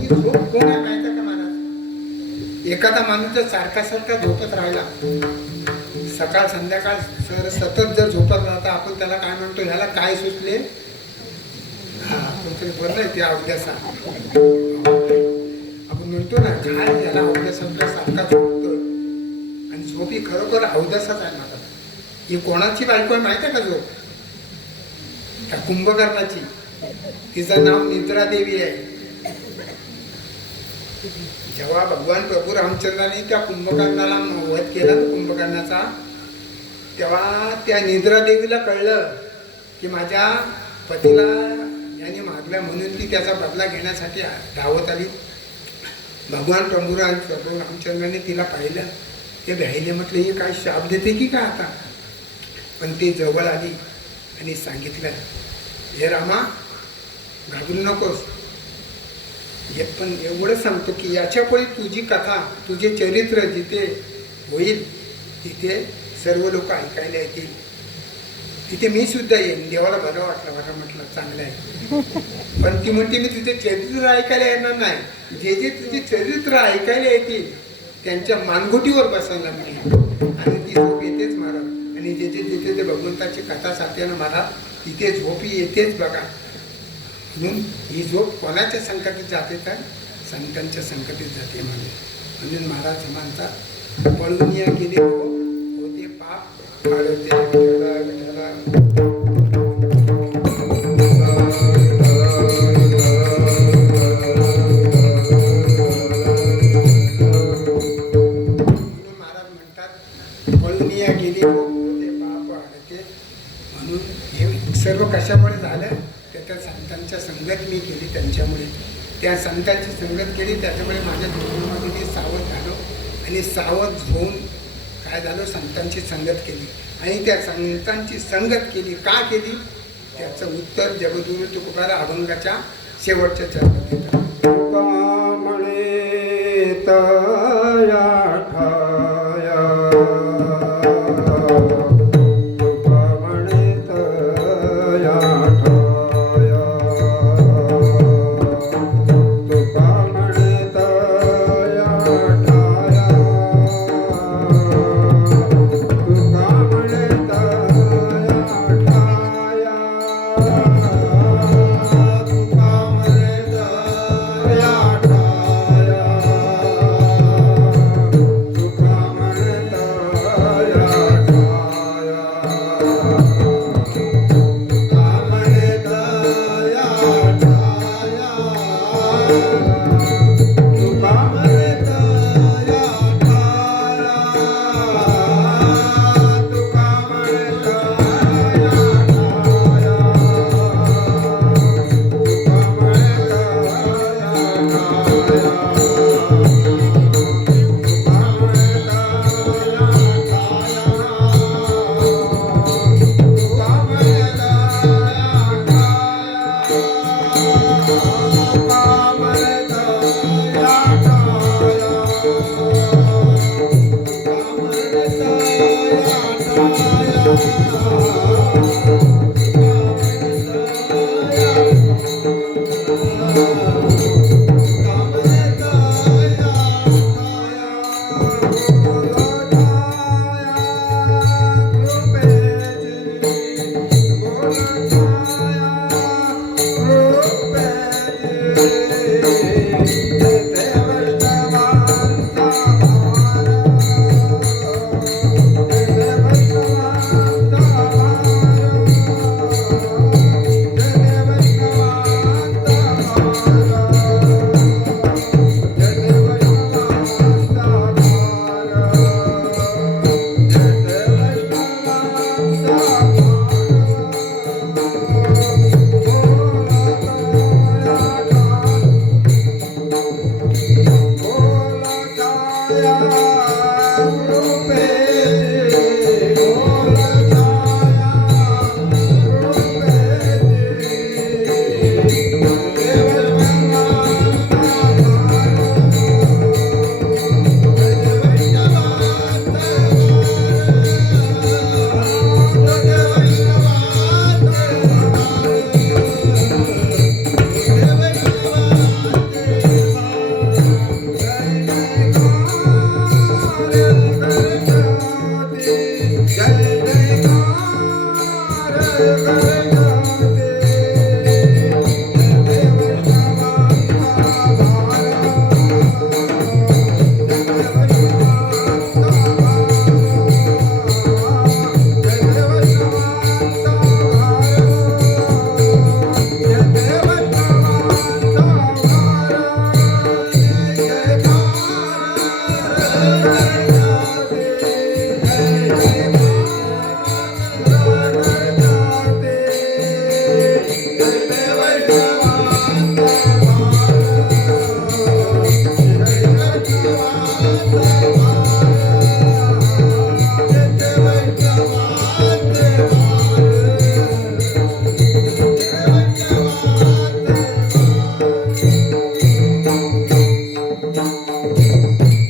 ही झोप कोण आहे माहिती का महाराज? एखादा माणूस जर सारखा सारखा झोपत राहिला, सकाळ संध्याकाळ सतत जर झोपत राहता, आपण त्याला काय म्हणतो, ह्याला काय सुचले? कोणतरी बोललाय ते अवध्यासा. आपण म्हणतो ना, काय याला अवध्यासारखा सारखा झोपतो. आणि झोप ही खरोखर अवध्यासाच आहे महाराज. ही कोणाची बायको आहे माहिती आहे का झोप? त्या कुंभकर्णाची. तिचं नाव निद्रा देवी आहे. जेव्हा भगवान प्रभू रामचंद्राने त्या कुंभकर्णाला वध केला ना, कुंभकर्णाचा, तेव्हा त्या निद्रा देवीला कळलं की माझ्या पतीला याने मारलं, म्हणून ती त्याचा बदला घेण्यासाठी धावत आली. भगवान प्रभू रामचंद्राने तिला पाहिलं. ते भ्यायले, म्हटलं हे काय शाप देते की काय आता? पण ती जवळ आली आणि सांगितलं, हे रामा घाबरू नकोस. हे पण एवढं सांगतो की याच्यापुढे तुझी कथा, तुझे चरित्र जिथे होईल तिथे सर्व लोक ऐकायला येतील. तिथे मी सुद्धा येईन. देवाला बरं वाटलं. म्हटलं चांगलं आहे. पण ती म्हणते मी तुझे चरित्र ऐकायला येणार नाही. जे जे तुझे चरित्र ऐकायला येतील त्यांच्या मानगुटीवर बसायला मिळेल. आणि ती झोप येतेच महाराज. आणि जे जे जिथे ते भगवंताची कथा सांगते ना महाराज, तिथे झोपी येतेच बघा. म्हणून ही झोप कोणाच्या संकटात जाते तर संतांच्या संकटात जाते. म्हणून महाराज म्हणतात, पळून या गेले होते पाप काढते. महाराज म्हणतात, पळून या गेले होते पाप काढते. म्हणून हे सर्व कशामुळे झालं? त्या संतांच्या संगत मी केली. त्यांच्यामुळे त्या संतांची संगत केली. त्याच्यामुळे माझ्या जीवनामध्ये मी सावध झालो. आणि सावध होऊन काय झालं, संतांची संगत केली. आणि त्या संतांची संगत केली का केली त्याचं उत्तर जगद्गुरु तुकोबार अभंगाच्या शेवटच्या चरणात येतं.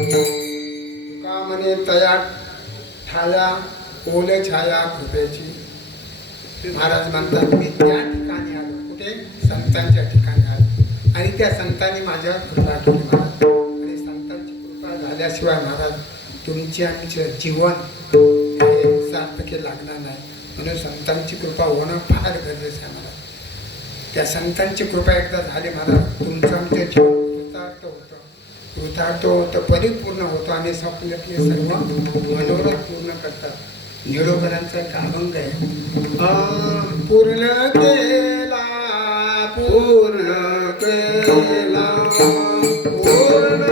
तुका म्हणे तया ठाया ओल छाया कृपेची. महाराज म्हणतात मी त्या ठिकाणी आलो, कुठे? संतांच्या ठिकाणी आलो आणि त्या संतांनी माझ्यावर कृपा केली महाराज. आणि संतांची कृपा झाल्याशिवाय महाराज तुमचे आमचे जीवन हे सार्थकी लागणार नाही. म्हणून संतांची कृपा होणं फार गरजेचं आहे महाराज. त्या संतांची कृपा एकदा झाली महाराज तुमचं आमचं जीवन कृतार्थ होतं, परिपूर्ण होतं आणि स्वप्नातले सर्व मनोरथ पूर्ण करतात. निळोबरांचा एक अभंग आहे, पूर्ण केला पूर्ण केला पूर्ण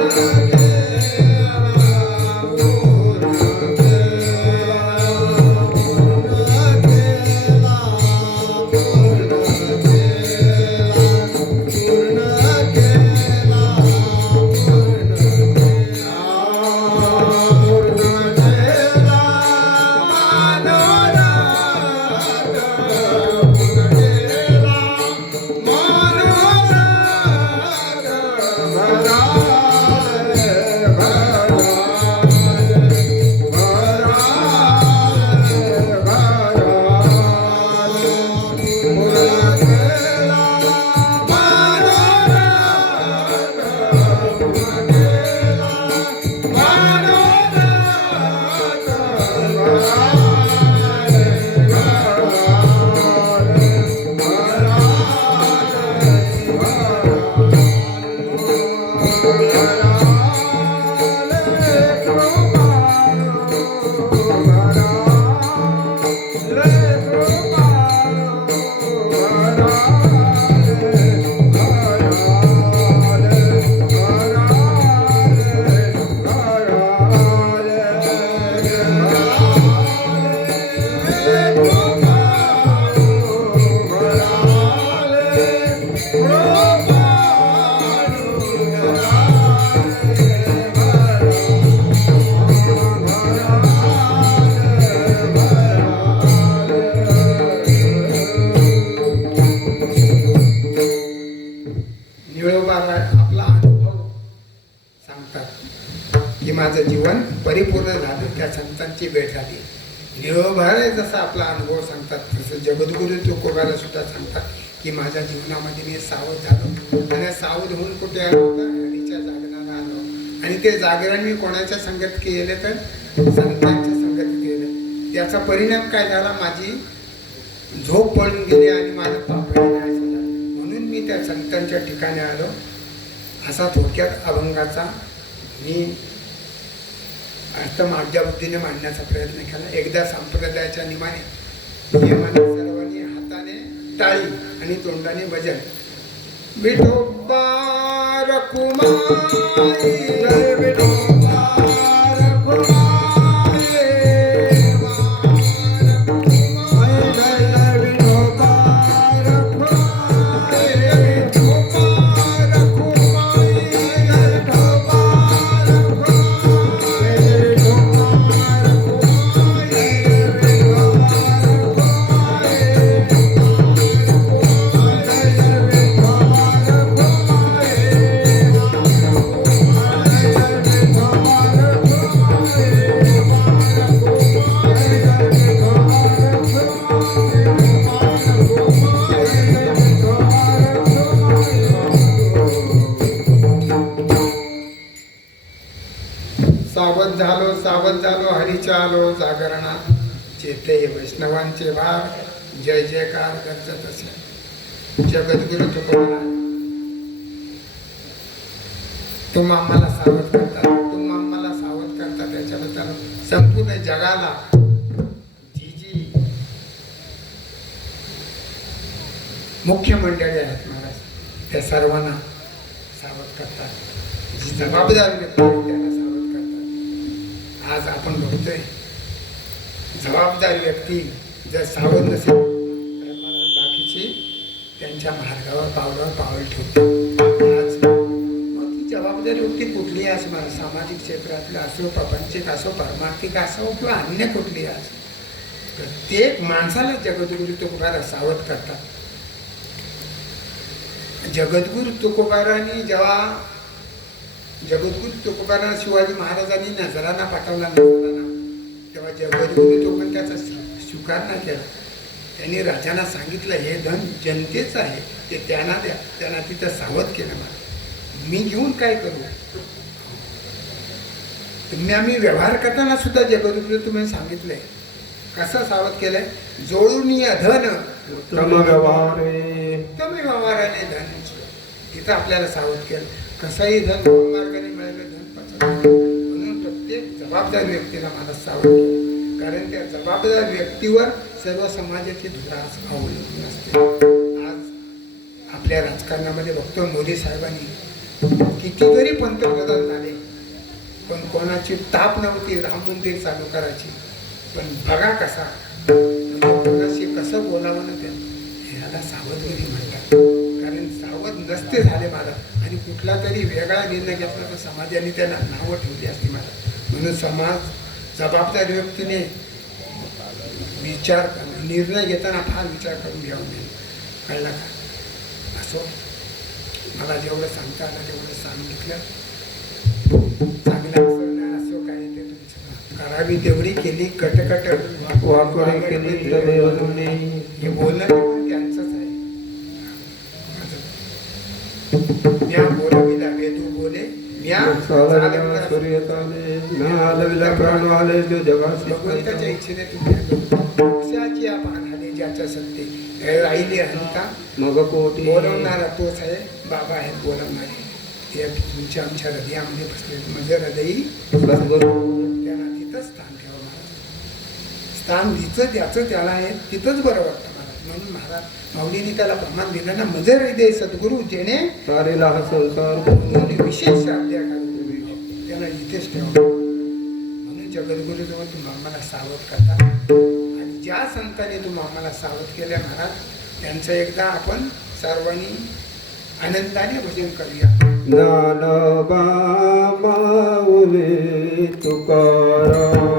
माझं जीवन परिपूर्ण झालं, त्या संतांची भेट झाली. निळोबार जसा आपला अनुभव सांगतात तसं जगद्गुरु तुकोबाला सुद्धा सांगतात की माझ्या जीवनामध्ये मी सावध झालो आणि सावध होऊन कुठे आलो होतं, हरीच्या जागरणाला आलो. आणि ते जागरण मी कोणाच्या संगत केले तर संतांच्या संगत केले. त्याचा परिणाम काय झाला, माझी झोप पळून गेली आणि माझं पापड नाही झालं. म्हणून मी त्या संतांच्या ठिकाणी आलो. असा थोडक्यात अभंगाचा मी अर्थ माझ्या बुद्धीने मांडण्याचा प्रयत्न केला. एकदा संप्रदायाच्या नियमाने सर्वांनी हाताने टाळी आणि तोंडाने भजन. विठोबा रखुमाई जय विठोबा रखुमाई जय जय विठोबा रखुमाई विठोबा रखुमाई जय विठोबा सावध झालो हरीच्या आलो जागरणा. चेते वैष्णवांचे भार जय जयकार करतात असे जगद्गुरु तुकोबाराय तुम आम्हाला सावध करता, तुम आम्हाला सावध करता. त्याच्याबद्दल संपूर्ण जगाला जी मुख्य मंडळी आहेत महाराज त्या सर्वांना सावध करतात. जी जबाबदार व्यक्ती आहे त्यांना सावध करतात. आज आपण बघतोय जबाबदार व्यक्ती जर सावध नसेल तर मला बाकीची त्यांच्या मार्गावर पावलावर पाऊल ठेवतात. आज मग ती जबाबदारी व्यक्ती कुठलीही असो, मला सामाजिक क्षेत्रातलं असो, प्रपंचिक असो, परमार्थिक असो किंवा अन्य कुठलीही असो, प्रत्येक माणसाला जगद्गुरु तुकोबारा सावध करतात. जगद्गुरु तुकोबारांनी जेव्हा जगद्गुरु तुकोबारांना शिवाजी महाराजांनी नजराना पाठवला तेव्हा जगद्गुरु तुकोबारांनी त्याचा स्वीकार नाही केला. त्यांनी राजांना सांगितलं हे धन जनतेचं आहे, ते त्यांना द्या. त्यांना तिथं सावध केलं. मला मी घेऊन काय करू. तुम्ही आम्ही व्यवहार करताना सुद्धा जगद्गुरु तुम्ही सांगितलंय कसं सावध केलंय. जोडून धन उत्तम व्यवहारे उत्तम व्यवहाराने धन. तिथं आपल्याला सावध केलं. कसंही धन मार्गाने मिळालं धन पचत. म्हणून प्रत्येक जबाबदार व्यक्तीला मला सावध केलं. कारण त्या जबाबदार व्यक्तीवर सर्व समाजाची धुरा अवलंबून असते. आज आपल्या राजकारणामध्ये बघतो मोदी साहेबांनी कितीतरी पंतप्रधान झाले पण कोणाची ताप नव्हती राम मंदिर चालू करायची. पण बघा कसा कोणाशी कसं बोलावं ना ह्याला सावधगिरी म्हणतात. कारण सावध नसते झाले मला आणि कुठला तरी वेगळा निर्णय घेतला तर समाजाने त्यांना नावं ठेवली असती मला. म्हणून समाज जबाबदार व्यक्तीने विचार निर्णय घेताना फार विचार करून घ्यावा नाही. कळला का. असो मला जेवढं सांगता आलं तेवढं सांगितलं. चांगलं असो नाही असो काय ते तुमचं करावी तेवढी केली. कटकट वाकडी केली तरी अजूनही हे बोलणं पण त्यांचंच आहे. म्या बोलविला वेदू बोले म्या चालविला सूर्य चाले म्या आलविला प्राण आले जो जगासी भगवंताच्या इच्छेने तुम्ही पक्षाची आपण आले ज्याच्या सत्ते राहिले हंता मग कोटी बोलवणारा तोच आहे. बाबा आहेत बोलवणारे. ते तुमच्या आमच्या हृदयामध्ये बसले. म्हणजे हृदयी सद्गुरु त्यांना तिथंच स्थान ठेवा महाराज. स्थान जिथं त्याचं त्याला आहे तिथंच बरं वाटतं महाराज. म्हणून महाराज माऊलीने त्याला प्रमाण दिलं ना मजे हृदय सद्गुरू जेणे तारेला हा संसार म्हणून विशेष आज्ञा करून त्याला इथेच ठेवा. म्हणून जगद्गुरूजवळ तुम्ही आम्हाला सावध करता. आणि ज्या संतांनी तुम्ही आम्हाला सावध केल्या महाराज त्यांचं एकदा आपण सर्वांनी आनंदाने भजन करूया. ज्ञानोबा माऊली तुकाराम